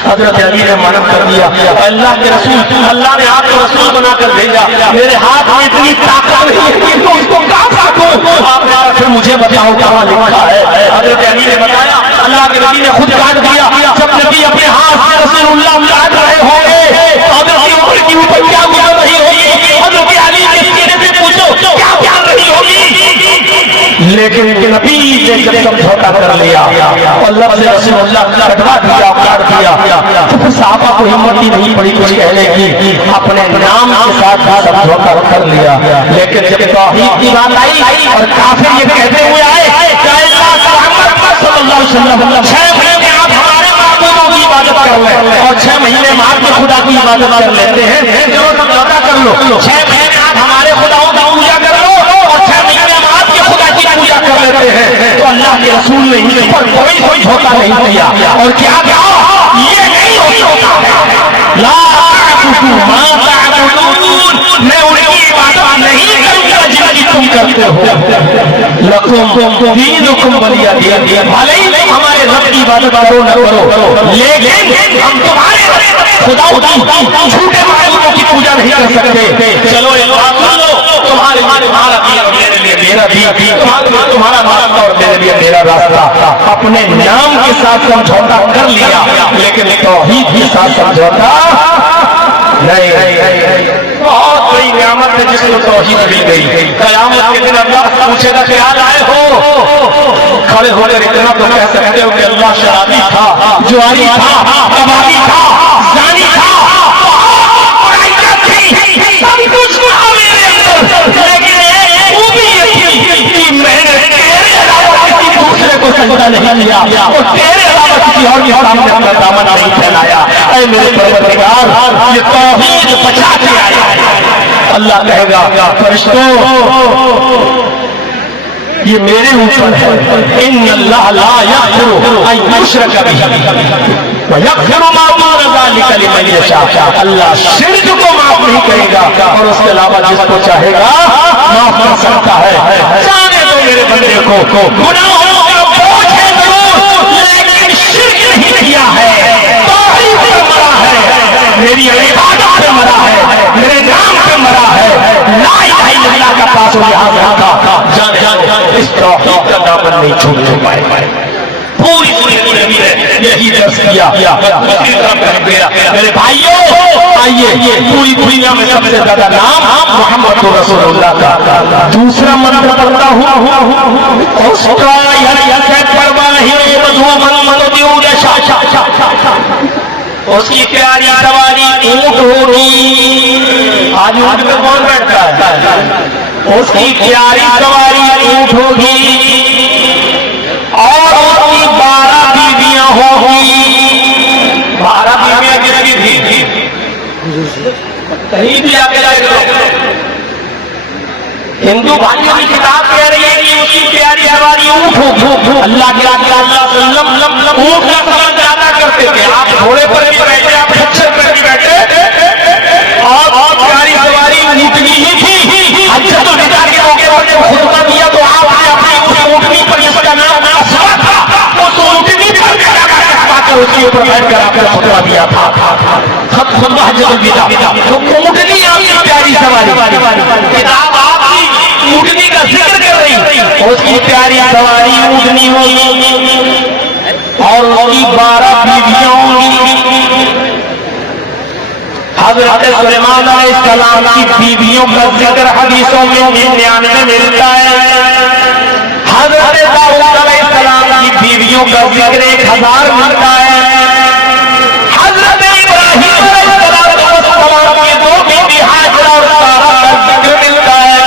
حضرت علی نے منع کر دیا. اللہ کے رسول اللہ نے آپ کو رسول بنا کر بھیجا میرے ہاتھ میں اتنی طاقت نہیں ہے تو اس کو کہاں کاٹوں. آپ نے کہا پھر مجھے بتاؤ کہاں لکھا ہے. حضرت علی نے بتایا اللہ کے نبی نے خود کاٹ دیا. جب نبی اپنے ہاتھ میں رسول اللہ کاٹ رہے ہوں گے حضرت عمر کی اوپر کیا گزر رہی ہوگی. حضرت علی کے چہرے سے پوچھو کیا گزر رہی ہوگی. لیکن نبی نے جب سمجھوتا کر لیا اور لفظ رسول اللہ کٹوا دیا کاٹ دیا تو پھر صحابہ کو ہمت ہی نہیں پڑی کچھ کہنے کی. اپنے نام کے ساتھ سمجھوتا کر لیا. لیکن جب توحید کی بات آئی اور کافر یہ کہتے ہوئے آئے کہ اللہ صلی اللہ علیہ وسلم 6 مہینے آپ ہمارے معبودوں کی عبادت کر لیں اور 6 مہینے میں آپ کے خدا کی عبادت کر لیتے ہیں. چلو سمجھوتا کر لو 6 مہینے آپ ہمارے خداؤں کی پوجا کر لو اور 6 مہینے میں آپ کے خدا کی پوجا کر لیتے ہیں. تو اللہ کے رسول نے ان پر کوئی دھوکہ نہیں دیا. اور کیا یہ نہیں ہوتا ہے لا تعبدوا ما تعبدون میں ان کی عبادت نہیں کروں گا جن کی تم کرتے ہو. لکم دینکم ولی دین. بھلے ہی تم ہمارے رب کی عبادت کرو نہ کرو لیکن ہم تمہارے خدا جھوٹے معبودوں کی پوجا نہیں کر سکتے. چلو ایک بات سن لو تمہارے تمہارا دین اور میرے لیے میرا دین، تمہارا راستہ اور میرے لیے میرا راستہ. اپنے نام کے ساتھ سمجھوتا کر لیا لیکن توحید کے ساتھ سمجھوتا نہیں. بہت بڑی نعمت ہے جس کو توحید مل گئی. قیامت کے دن اللہ سے پوچھے گا کہ آج آئے ہو؟ کھڑے ہو کر اتنا تو کہہ سکتے ہو کہ اللہ شرابی تھا، جواری تھا، کبابی تھا، زانی تھا، سب کچھ تھا میرے اندر، لیکن ایک خوبی یہ تھی کہ میں نے تیرے علاوہ کسی دوسرے کو سجدہ نہیں کیا اور تیرے علاوہ کسی اور کے سامنے اپنا دامن نہیں پھیلایا. اے میرے پروردگار، یہ توحید بچا کے آیا. اللہ کہے گا فرشتوں یہ میرے اوپر ہے. ان اللہ لا یغفر ان یشرک بہ ویغفر ما دون ذلک لمن یشاء. اللہ شرک کو معاف نہیں کرے گا اور اس کے علاوہ جس کو چاہے گا معاف کر سکتا ہے. جانے دو میرے بندے کو، گناہوں کا بوجھ ہے ضرور لیکن شرک نہیں کیا ہے، توحید پر مرا ہے، میری عبادت پہ مرا ہے، میرے نام پہ مرا ہے، لا الہ الا اللہ کا پاس ہو یہاں رہا تھا. جان اس توحید کا دامن نہیں چھوڑ پائے. پوری نبی نے یہی درس کیا. میرے بھائیوں آئیے پوری دنیا میں سب سے زیادہ نام محمد رسول اللہ کا. دوسرا منتر پڑھتا ہوں اس کا اس کی پیاری سواری اونٹ ہوگی. آج اونٹ میں کون بیٹھتا ہے؟ اس کی پیاری سواری اونٹ ہوگی اور اس کی 12 بیویاں ہوگی. 12 بیویاں کس کی تھی؟ کہیں بھی آ کے لائے ہندو بھائیوں کی کتاب کہہ رہی ہے کہ اس کی پیاری سواری اونٹ ہوگی. اللہ کے اونٹ کا سفر زیادہ کرتے تھے. آپ گھوڑے پر بھی بیٹھے، آپ خچر پر بھی بیٹھے اور پیاری سواری اونٹنی ہی تھی. حجت الوداع کے موقع پر جب خطبہ دیا تو آپ نے اپنی اس اونٹنی پر جس کا نام اسوا تھا اس اونٹنی پر اس کے اوپر بیٹھ کر آپ نے خطبہ دیا تھا. خطبہ حجت الوداع تو اونٹنی آپ کی پیاری سواری. کتاب آپ کی اونٹنی کا ذکر کر رہی، اس کی پیاری سواری اونٹنی ہوگی اور اس کی 12 بیویاں ہوں گی. حضرت سلیمان علیہ السلام کی بیویوں کا ذکر حدیثوں میں 99 ملتا ہے. حضرت داؤد علیہ السلام کی بیویوں کا ذکر 1000 ملتا ہے. حضرت ابراہیم علیہ السلام کی 2 بیوی ہاجرہ اور سارہ کا ذکر ملتا ہے.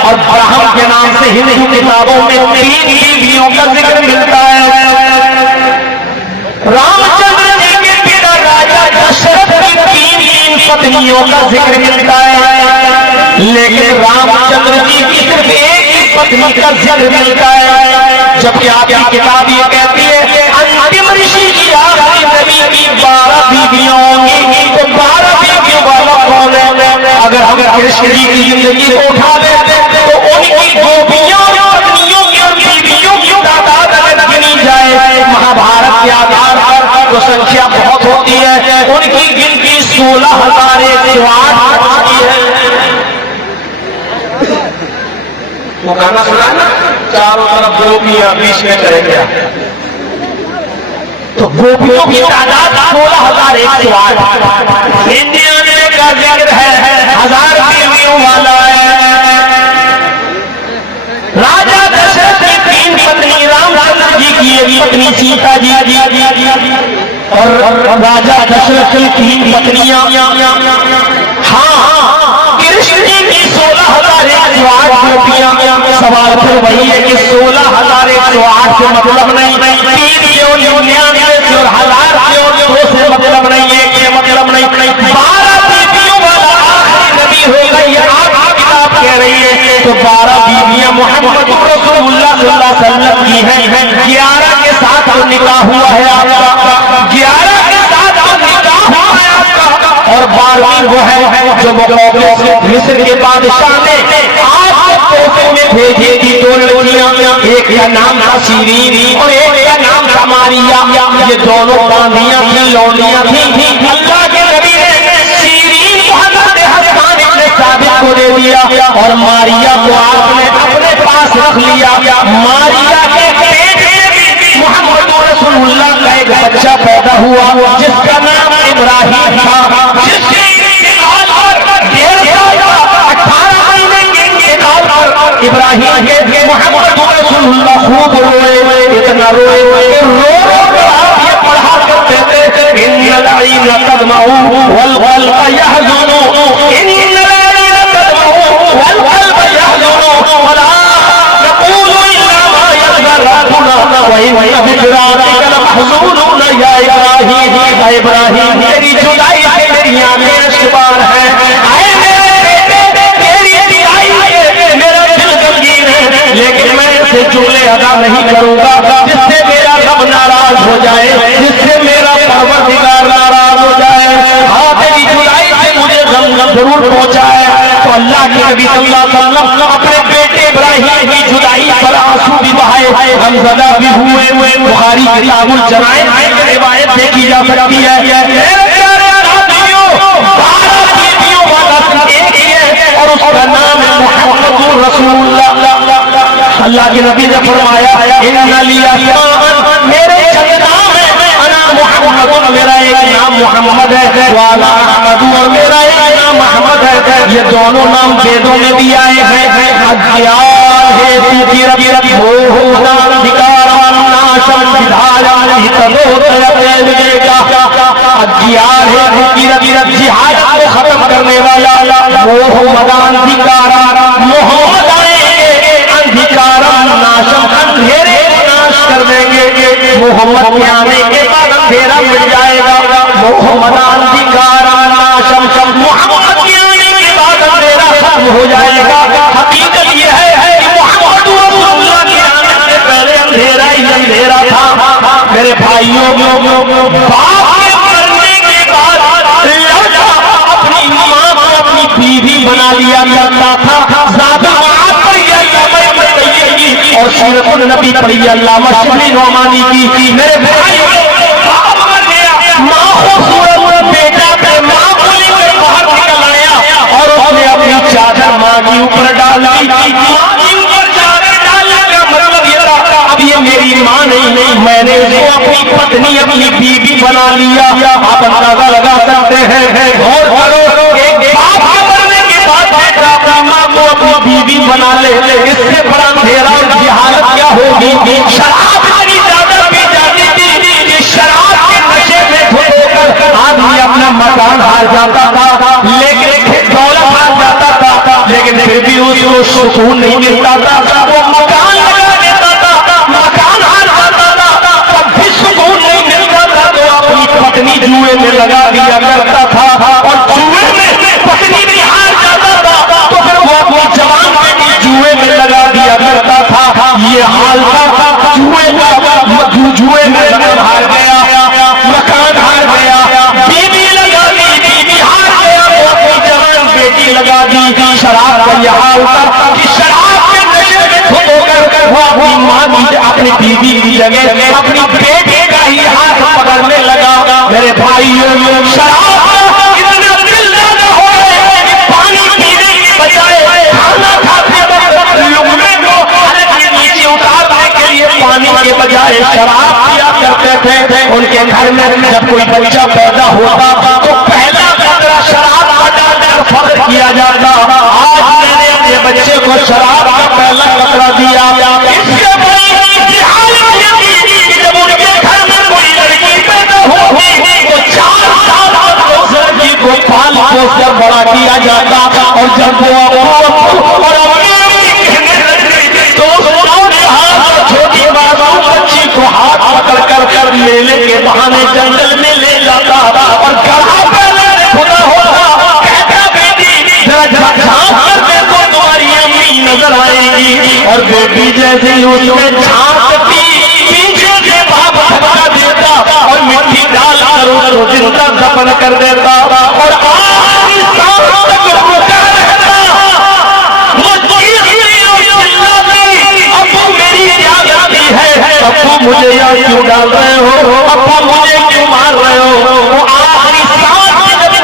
اور ابراہیم کے نام سے ہندو کتابوں میں 3 بیویوں کا ذکر ملتا ہے. رام چندر جی کے پتا راجا دشرتھ کی 3 پتنیوں کا ذکر ملتا ہے لیکن رام چندر جی کی صرف ایک ہی پتنی کا ذکر ملتا ہے. جبکہ آپ کی کتاب یہ کہتی ہے انتم رشی کی آخری نبی کی 12 بیویاں ہوں گی. تو 12 بیویوں والا کون ہے؟ اگر کرشن جی کی زندگی کو اٹھا لیتے تو ان کی گوپیوں پتنیوں کی بیویوں کی تعداد اگر گنی جائے مہابھارت کے آدھار پر تو سنکھیا بہت ہوتی ہے. ان کی گنتی 16,108 ہوتی ہے. وہ گانا سنا نا، چاروں طرف گوپیاں بیچ میں کریں گے تو گوپیوں کی تعداد 16,108. 99 کا ذکر ہے، 1000 بیویوں والا ہے. راجا دشرتھ کی 3 پتنی، رام چندر جی کی ایک پتنی سیتا جی اور راجا دشرتھ کی 3 پتنیاں. ہاں کرشن جی کی 16,108 گوپیاں. سوال پھر وہی ہے کہ 16,108 سے مطلب نہیں، 399 اور 1000 سے مطلب نہیں ہے، کہ مطلب نہیں. 12 بیویوں والا آخری نبی ہوگا یہ آپ کی کتاب کہہ رہی ہے. تو 12 بیویاں محمد رسول اللہ صلی اللہ علیہ وسلم کی ہیں. 11 کے ساتھ وہ نکاح ہوا ہے آپ کا، 11 کے ساتھ وہ نکاح ہوا ہے آپ کا. اور 12ویں وہ ہے جو مصر کے بادشاہ نے آپ کو تحفے میں بھیجی تھی. 2 لڑکیاں، ایک کا نام تھا سیرین اور ایک کا نام تھا ماریا. یہ دونوں باندیاں تھیں، لونڈیاں تھیں. اللہ کے نبی نے سیرین کو حضرت حسان ابن ثابت کو دے دیا اور ماریا کو آپ نے اپنے پاس رکھ لیا. ماریا کے پیٹ میں محمد رسول اللہ کا ایک بچہ پیدا ہوا جس کا نام ابراہیم تھا, جس کے انتقال پر 18 مہینے کے انتقال پر ابراہیم کے محمد رسول اللہ خوب روئے, اتنا روئے رو آپ یہ پڑھا کرتے تھے ان العین تدمع والقلب يحزن, ان العین تدمع والقلب يحزن ولا نقول الا ما يرضى ربنا وان بذكرك لمحزونون یا ابراہیم. اے ابراہیم تیری جدائی سے میری آنکھیں اشکبار ہیں, اے میرے بیٹے تیری جدائی سے میرا دل غمگین ہے, لیکن میں اسے جملے ادا نہیں کروں گا جس سے میرا رب ناراض ہو جائے, جس سے میرا پروردگار ناراض ہو جائے. ہاں تیری جدائی سے مجھے غم ضرور پہنچا ہے. تو اللہ کے نبی صلی اللہ علیہ وسلم اپنے بیٹے ابراہیم کی جدائی پر آنسو بھی بہائے, غمزدہ بھی ہوئے. بخاری کتاب الجرائم میں روایت دیکھی جا سکتی ہے. اور اس کا نام ہے محمد رسول اللہ. اللہ کے نبی نے فرمایا ان لی اسماء, میرے چند نام ہیں, انا محمد, میرا ایک نام محمد ہے, والا احمد, اور میرا ایک نام محمد ہے. یہ دونوں نام ویدوں میں بھی آئے ہیں. اجیال ہے تیری رب وہ دکاران ناشم سدھارا ہتدوت ربے گا. اجیال ہے تیری رب جہاد کو ختم کرنے والا وہ مدان دکارا محمد آئے اندھکارا ناشم, اندھیرے کو ناش کر دیں گے. محمد کے آنے کے بعد اندھیرا مٹ جائے گا. محمد اندھکارا ناشم, محمد کے آنے کے بعد اندھیرا ختم ہو جائے گا. حقیقت یہ ہے کہ محمد رسول اللہ کے آنے سے پہلے اندھیرا ہی اندھیرا تھا. میرے بھائیوں باپ کے مرنے کے بعد لڑکا اپنی ماں کو اپنی بیوی بنا لیا کرتا تھا. زیادہ اور سیرت النبی پڑھی علامہ شبلی نعمانی کی. میرے بھائیوں باپ مر گیا, ماں خوبصورت بیٹا پہ ماں بولی کے باہر نکل آیا اور اس نے اپنی چادر ماں کے اوپر ڈال دی. ماں کے اوپر چادر ڈالنے کا مطلب یہ تھا اب یہ میری ماں نہیں, میں نے اس کو اپنی پتنی اپنی بیوی بنا لیا. آپ اندازہ لگا سکتے ہیں, غور کرو, ایک باپ کے مرنے کے بعد بیٹا اپنی ماں کو اپنی بیوی بنا لے, اس سے بڑا اندھیرا اور جہالت کیا ہوگی. شراب اتنی زیادہ پی جاتی تھی کہ شراب کے نشے میں کھو کر آدمی اپنا مکان ہار جاتا تھا, لیکن دولت ہار جاتا تھا, لیکن پھر بھی اس کو سکون نہیں ملتا تھا. وہ مکان لگا دیتا تھا, مکان ہار جاتا تھا, تب بھی سکون نہیں ملتا تھا. تو اپنی پتنی جوئے میں لگا دیا کرتا تھا, اور جوئے میں پتنی بھی ہار جاتا تھا تو پھر وہ اپنی جوان بیٹی جوئے میں لگا دیا کرتا تھا. یہ حال تھا جوئے میں لگن ہار گیا, مکان ہار گیا, بیوی لگا دی, بیوی ہار گیا, وہ اپنی جوان بیٹی لگا دی. شراب کا یہ حال تھا کہ شراب کے نشے میں کھو کر وہ اپنی ماں کی اپنی بیوی کی جگہ اپنی بیٹی کا ہی ہاتھ پکڑنے لگا. میرے بھائیوں شراب اتنا دل زیادہ ہو رہے ہیں کہ پانی پینے کے بجائے کھانا کھاتے وقت لقمے کو حلق کے نیچے اتارنے کے لیے پانی کے بجائے شراب پیا کرتے تھے. ان کے گھر میں جب کوئی بچہ پیدا ہوتا تو پہلا قطرہ شراب کا ڈال کر فخر کیا جاتا. آج میں نے اپنے بچے کو شراب کا پہلا قطرہ دیا. اس سے بڑی جہالت یہ تھی کہ جب ان کے گھر میں کوئی لڑکی پیدا ہوتی تو 4 سال بعد اس لڑکی کو پال پوس کر بڑا کیا جاتا, اور جب وہ چھوٹی بازو بچی کو ہاتھ پکڑ کر میلے کے بہانے جنگل میں لے جاتا اور گڑھا پہلے کھلا ہوتا, کہتا بیٹی ذرا جھانک کر دیکھو تمہاری امی نظر آئے گی. اور بیٹی جیسے ہی اس میں جھانکتی پیچھے سے باپ دھکا دیتا اور مٹی ڈال کر اس کو زندہ دفن کر دیتا. اور آخری سانس تک روکا رہتا. ابو مجھے یہاں کیوں ڈال رہے ہو, ابو مجھے کیوں مار رہے ہو. وہ آخری سانس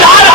4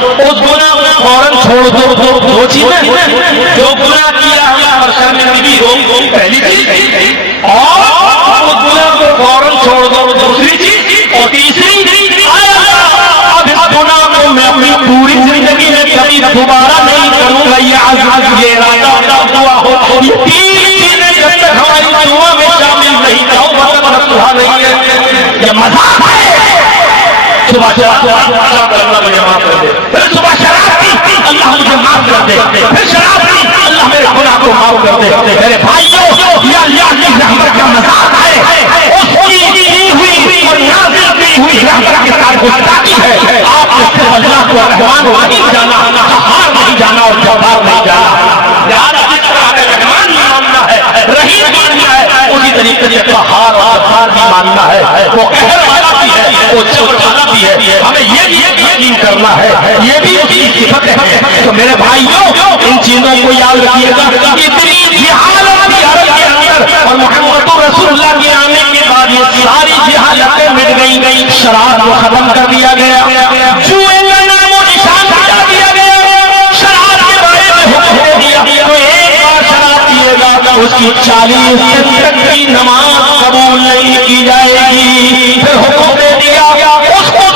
اس گناہ کو فوراً چھوڑ دو. وہ چیزیں جو گناہ کیا ہم پر شرمندگی ہو پہلی چیز, اور اس گناہ کو فوراً چھوڑ دو دوسری چیز, اور تیسری اب اس گناہ کو میں اپنی پوری زندگی میں کبھی دوبارہ نہیں کروں گا. یہ عزم یہ ارادہ ہوا ہو, یہ تین چیزیں جب تک ہماری دعا میں شامل نہیں ہو مطلب رسولہ نہیں ہے. یہ مذاق ہے. صبح شراب اللہ مجھے معاف کر دے, پھر صبح شراب پی اللہ مجھے معاف کر دے, پھر شراب پی اللہ میرے گناہ کو معاف کر دے. میرے بھائیوں یہ اللہ کی رحمت کا مذاق ہے. اس کی دی ہوئی اور نازل کی ہوئی رحمت کے ساتھ گستاخی ہے. آپ نے صرف اللہ کو رحمان نہیں جانا, قہار نہیں جانا اور جبار نہیں جانا. لہٰذا جس طرح کا رحمان بھی ماننا ہے, رحیم ماننا ہے, اسی طریقے سے قہار بھی ماننا ہے. وہ قہر والا بھی ہے, وہ جبر والا بھی ہے. ہمیں یہ بھی یقین کرنا ہے, یہ بھی اس کی صفت ہے. تو میرے بھائیوں ان چیزوں کو یاد رکھیے گا. اتنی جہالت کی عرب کے اندر اور محمد رسول اللہ کے آنے کے بعد یہ ساری جہالتیں مٹ گئی. شراب کو ختم کر دیا گیا, جوئے کا نام و نشان ہٹا دیا گیا, شراب کے بارے میں حکم دے دیا تو ایک بار شراب پیے گا اس کی 40 دن تک کی نماز قبول نہیں کی جائے گی. پھر حکم دے دیا اس کو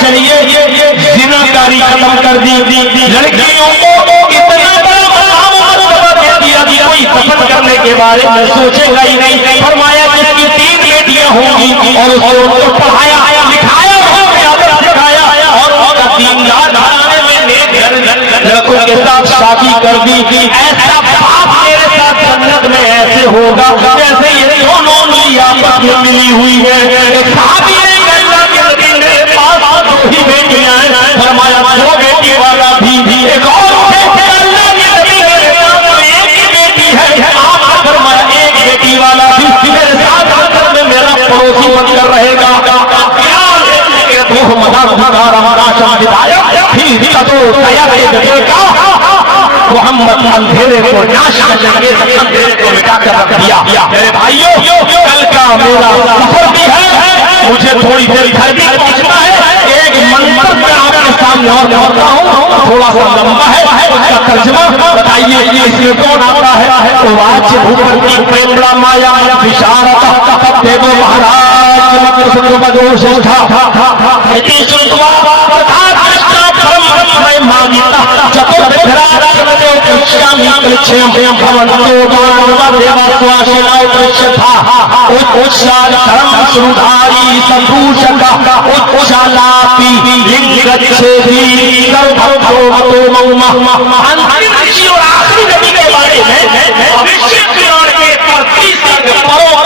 چلیے زناکاری ختم کر دی. لڑکیوں کو اتنا بڑا مقام و مرتبہ دے دیا کہ کوئی پسند کرنے کے بارے میں سوچے گا ہی نہیں. فرمایا جس کی 3 بیٹیاں ہوں گی اور اس کو پڑھایا لکھایا سکھایا اور اس کا دیندار بنانے میں نیک لڑکوں کے ساتھ شادی کر دی. ایسا باپ میرے ساتھ جنت میں ایسے ہوگا جیسے یہ دونوں نی آپس میں ملی ہوئی ہے. ایک صحابی نے ہی بیٹیاں ہیں, فرمایا 2 بیٹی والا بھی ایک اور اللہ کے نبی میرے پاس ایک ہی بیٹی ہے. آپ فرمایا 1 بیٹی والا بھی میرے ساتھ گھر میں میرا پڑوسی بن کر رہے گا. محمد اندھیرے کو ناش کرنے کے اندھیرے کو مٹا کر رکھ دیا. میرے بھائیوں کل کا میرا سفر بھی ہے, مجھے تھوڑی دیر گھر بھی پہنچنا ہے. ایک منظر میں آپ کے سامنے اور ہوتا ہوں, تھوڑا سا لمبا ہے, اس کا ترجمہ بتائیے اس میں کون آتا ہے. واج بھوپر کی پریم بڑا مایا بشارت دیو مہاراج مکر بدوش اٹھا اتی سنتوا مانگتا چتر پھرا شامی کلچھم بھونتو بانوا دیوا سواشنا اترشتھا اتشال کرم سرودھاری سندوشکا اتشالاپی لنگچھیدی سربھو متو موما. انتم رشی اور آخری نبی کے بارے میں بھوشیہ پران کے 35 کے پروں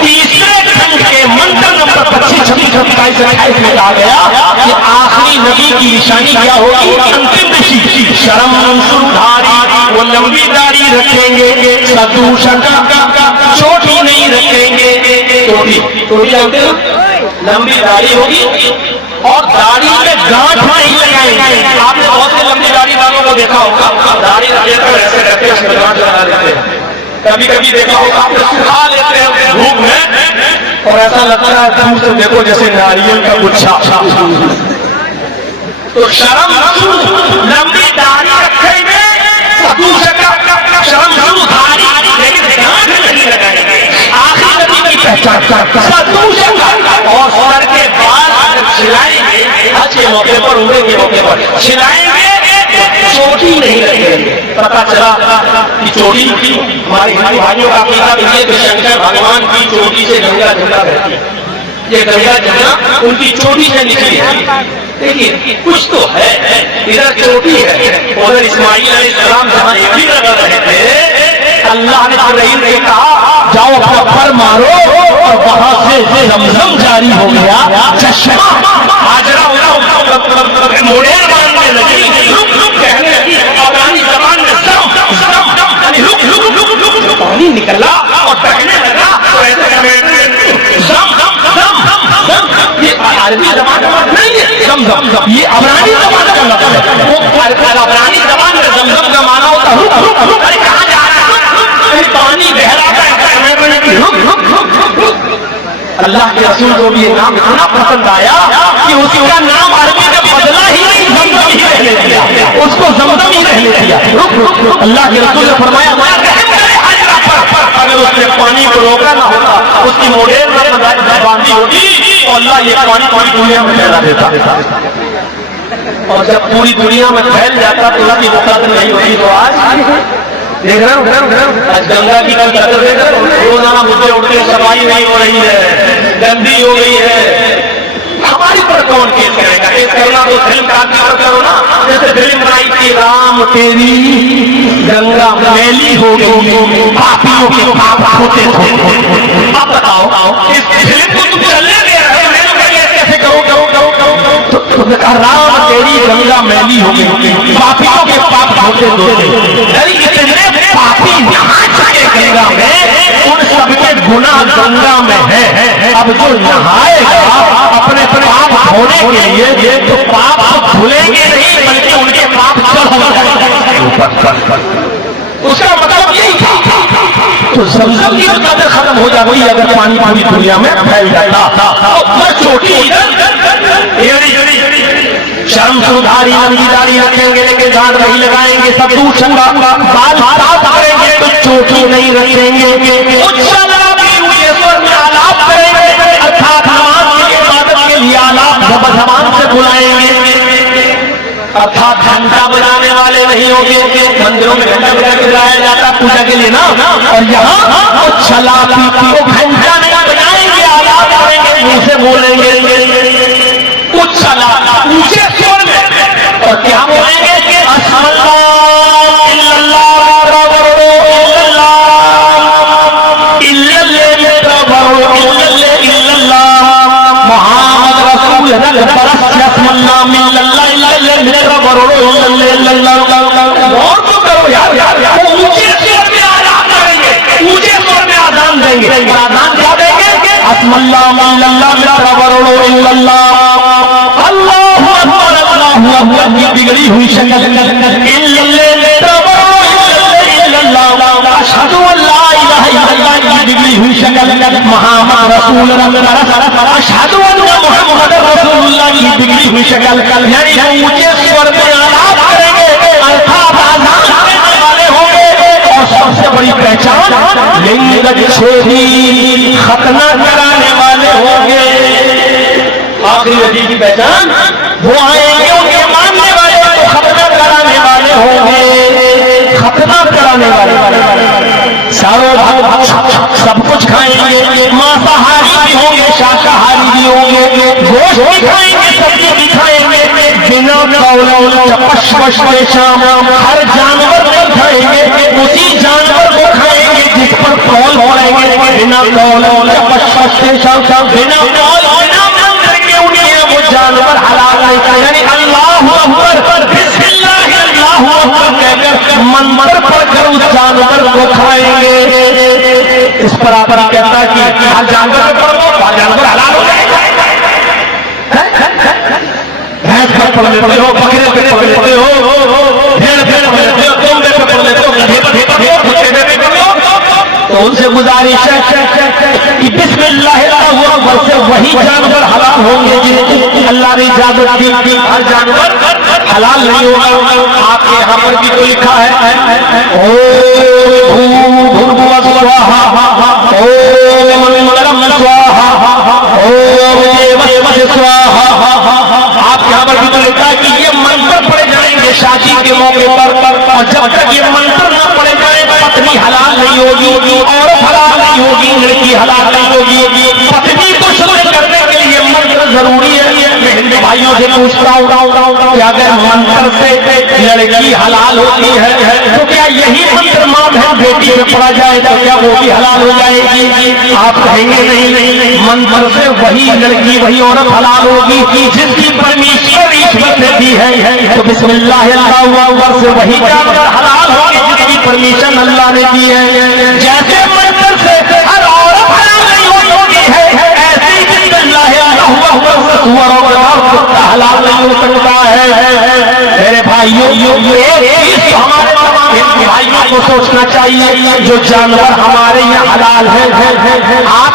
تیسرے کھنڈ کے منتر نمبر 25 26 27 28 میں کہا گیا کہ آخری نبی کی نشانی کیا ہوگی. انتم رشی شرم سردھاری, وہ لمبی داڑھی رکھیں گے, سدوشکا چوٹی نہیں رکھیں گے. چوٹی جانتے ہو, لمبی داڑھی ہوگی اور داڑھی میں گانٹھ نہیں لگائیں گے. آپ نے بہت سے لمبی داڑھی والوں کو دیکھا ہوگا, داڑھی رکھے کر ایسے رکھتے ہیں, اس میں گانٹھ لگا دیتے ہیں. کبھی کبھی دیکھا ہوگا آپ سکھا لیتے ہیں دھوپ میں اور ایسا لگتا ہے دور سے دیکھو جیسے ناریل کا گچھا. تو شرم لمبی داڑھی رکھیں گے, شرم داڑھی لیکن گانٹھ نہیں لگائیں گے. آخری نبی کی پہچان اور سر کے بال چھلائیں گے, حج کے موقع پر عمرے کے موقع پر چھلائیں گے, چوٹی نہیں رکھیں گے. پتا چلا کہ چوٹی ہمارے ہندو بھائیوں کا عقیدہ بھی ہے کہ شنکر بھگوان کی چوٹی سے گنگا جمنا رہتی ہے. یہ گنگا جمنا ان کی چوٹی سے نکلی ہے. دیکھیے کچھ تو ہے, ادھر چوٹی ہے, ادھر اسماعیل علیہ السلام جہاں ایک ہی لگا رہے تھے, اللہ نے جبرائیل سے کہا جاؤ پتھر مارو اور وہاں سے زمزم جاری ہو گیا چشمہ. ہاجرہ موڑے ماننے لگی, رک کہنے لگی عبرانی زبان میں زم زم یعنی رک پانی نکلا اور بہنے لگا تو ایسے زم زم زم زم. یہ عربی زبان نہیں ہے زم زم, یہ عبرانی زبان کا لفظ ہے. وہ عبرانی زبان میں زمزم کا معنی ہوتا ہے رک. کہاں جا رہا ہے, پانی بہ رہا ہے, اللہ کے رسول کو بھی یہ نام اتنا پسند آیا کہ اس کا نام عربی کا بدلا ہی نہیں، زمزم ہی رہنے دیا، اس کو زمزم ہی رہنے دیا۔ اللہ کے رسول نے فرمایا اگر اس نے پانی کو روکا نہ ہوتا، اس کی موڈیر نہ باندھی ہوتی تو اللہ یہ پانی پوری دنیا میں پھیلا دیتا، اور جب پوری دنیا میں پھیل جاتا تو اس کی قدر نہیں ہوتی۔ تو آج دیکھ رہے ہو آج گنگا کی قدر دیکھ رہے ہو، روزانہ مجھے اٹھتے صفائی نہیں ہو رہی ہے، گندی ہو گئی ہے، ہماری پر کون کیس کرے گا؟ کیس کرنا تو فلم کا آدمی پر کرو نا، جیسے فلم بنائی تھی رام تیری گنگا میلی ہو گئی، پاپیوں کے پاپ ہوتے تھے۔ اب بتاؤ اس فلم کو تم چلنے دے رہے ہو، کیسے کرو رام تیری گنگا میلی ہو گئی، پاپیوں کے پاپ ہوتے تھے۔ اتنے پاپی یہاں چکے گنگا میں، ان سب کے گناہ گنگا میں ہے۔ اب جو نہائے گا اپنے پاپ دھونے کے لیے تو پاپ دھلیں گے نہیں بلکہ ان کے پاپ چڑھ جائیں گے۔ اس کا مطلب یہی تھا۔ تو زمزم کی قدر ختم ہو جاتی اگر پانی پوری دنیا میں پھیل جاتا۔ چھوٹی شرم سدھاری لمبی داڑھی رکھیں گے لیکن دانت نہیں لگائیں گے، سب دور چنگا بال صاف کریں گے تو چوٹی نہیں رکھیں گے، آلات کریں گے ارتھات نماز کی عبادت کے لیے آلات زبان سے بلائیں گے، ارتھات گھنٹا بجانے والے نہیں ہوں گے۔ مندروں میں گھنٹا بجا کے بلایا جاتا پوجا کے لیے نا، اور یہاں چھلا کو گھنٹا نہیں بجائیں گے، آلات کریں گے، منہ سے بولیں گے اچھلا اونچے سور میں، اور کیا بولیں گے کہ اسم اللہ الا اللہ ربرو الا اللہ محمد رسول اسم اللہ من اللہ ربرو اللہ۔ اور تو کرو یار، اونچے سور میں آزان کریں گے، اونچے سور میں آزان دیں گے، آزان کیا دیں گے؟ اسم اللہ من اللہ ربرو اللہ، اللہ اکبر اللہ اکبر کی بگڑی ہوئی شکل، اشہد ان لا الہ الا اللہ کی بگڑی ہوئی شکل، محمد رسول اللہ، اشہد ان محمد رسول اللہ کی بگڑی ہوئی شکل، یعنی اونچے سور میں آلات کریں گے، الفاظ آزان کرنے والے ہوں گے، اور سب سے بڑی پہچان لنگت چھوڑی ختنہ کرانے والے ہوں گے۔ آخری نبی کی پہچان وہ آئیں گے ان کے ماننے والے تو ختنہ کرانے والے ہوں گے، ختنہ کرانے والے سب کچھ کھائیں گے، مانساہاری بھی ہوں گے، شاکاہاری بھی ہوں گے، گوشت بھی کھائیں گے، سبزی بھی کھائیں گے، بنا قول چپش پش پیشام ہر جانور کو کھائیں گے، اسی جانور کو کھائیں گے جس پر قول پڑیں گے، بنا قول چپش پش پیشام بنا قول جانور حلال نہیں کا، یعنی اللہ اکبر بسم اللہ اللہ اکبر کہہ کر منتر پڑھ کر اس جانور کو کھائیں گے۔ اس پر آپ کہتا ہے کہ ہر جانور پر ہر جانور حلال ہو جائے گا، بھینس پر پڑھ لیتے ہو، بکرے پہ پڑھ لیتے ہو، بھیڑ پہ پڑھ لیتے ہو، تم پہ پڑھ لیتے ہو، گدھے پہ پڑھ لیتے ہو، تو ان سے گزارش ہے کہ بسم اللہ اللہ اکبر سے وہی جانور حلال ہوں گے اللہ نے اجازت دی، ہر جانور حلال نہیں ہوگا۔ آپ کے یہاں پر بھی تو لکھا ہے اوم سواہا، اوم منترم سواہا، اوم دیوس سواہا۔ آپ کے یہاں پر بھی تو لکھا ہے کہ یہ منتر پڑے جائیں گے شادی کے موقع پر، اور جب تک یہ منتر نہ پڑے جائیں پتنی حلال نہیں ہوگی، عورت حلال نہیں ہوگی، لڑکی حلال نہیں ہوگی۔ پتنی کو شروع کرنے کے لیے منتر ضروری ہے۔ میں ہندو بھائیوں سے پوچھتا ہوں کہ اگر منتر سے لڑکی حلال ہوتی ہے تو کیا یہی منتر ماں بہن بیٹی میں پڑا جائے تو کیا وہ بھی حلال ہو جائے گی؟ آپ کہیں گے نہیں، منتر سے وہی لڑکی وہی عورت حلال ہوگی جس کی پرمیشن ایشور نے دی ہے۔ تو بسم اللہ اللہ اکبر سے وہی جانور حلال ہوگی جس کی پرمیشن اللہ نے دی ہے۔ جیسے منتر سے ہر عورت حلال نہیں ہوتی ہے، ایسے ہی بسم اللہ اللہ اکبر سے حلال نہیں ہو سکتا ہے۔ میرے بھائیوں ہمارے بھائیوں کو سوچنا چاہیے جو جانور ہمارے یہاں حلال ہے، آپ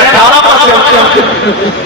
18%।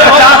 50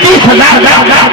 30,000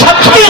36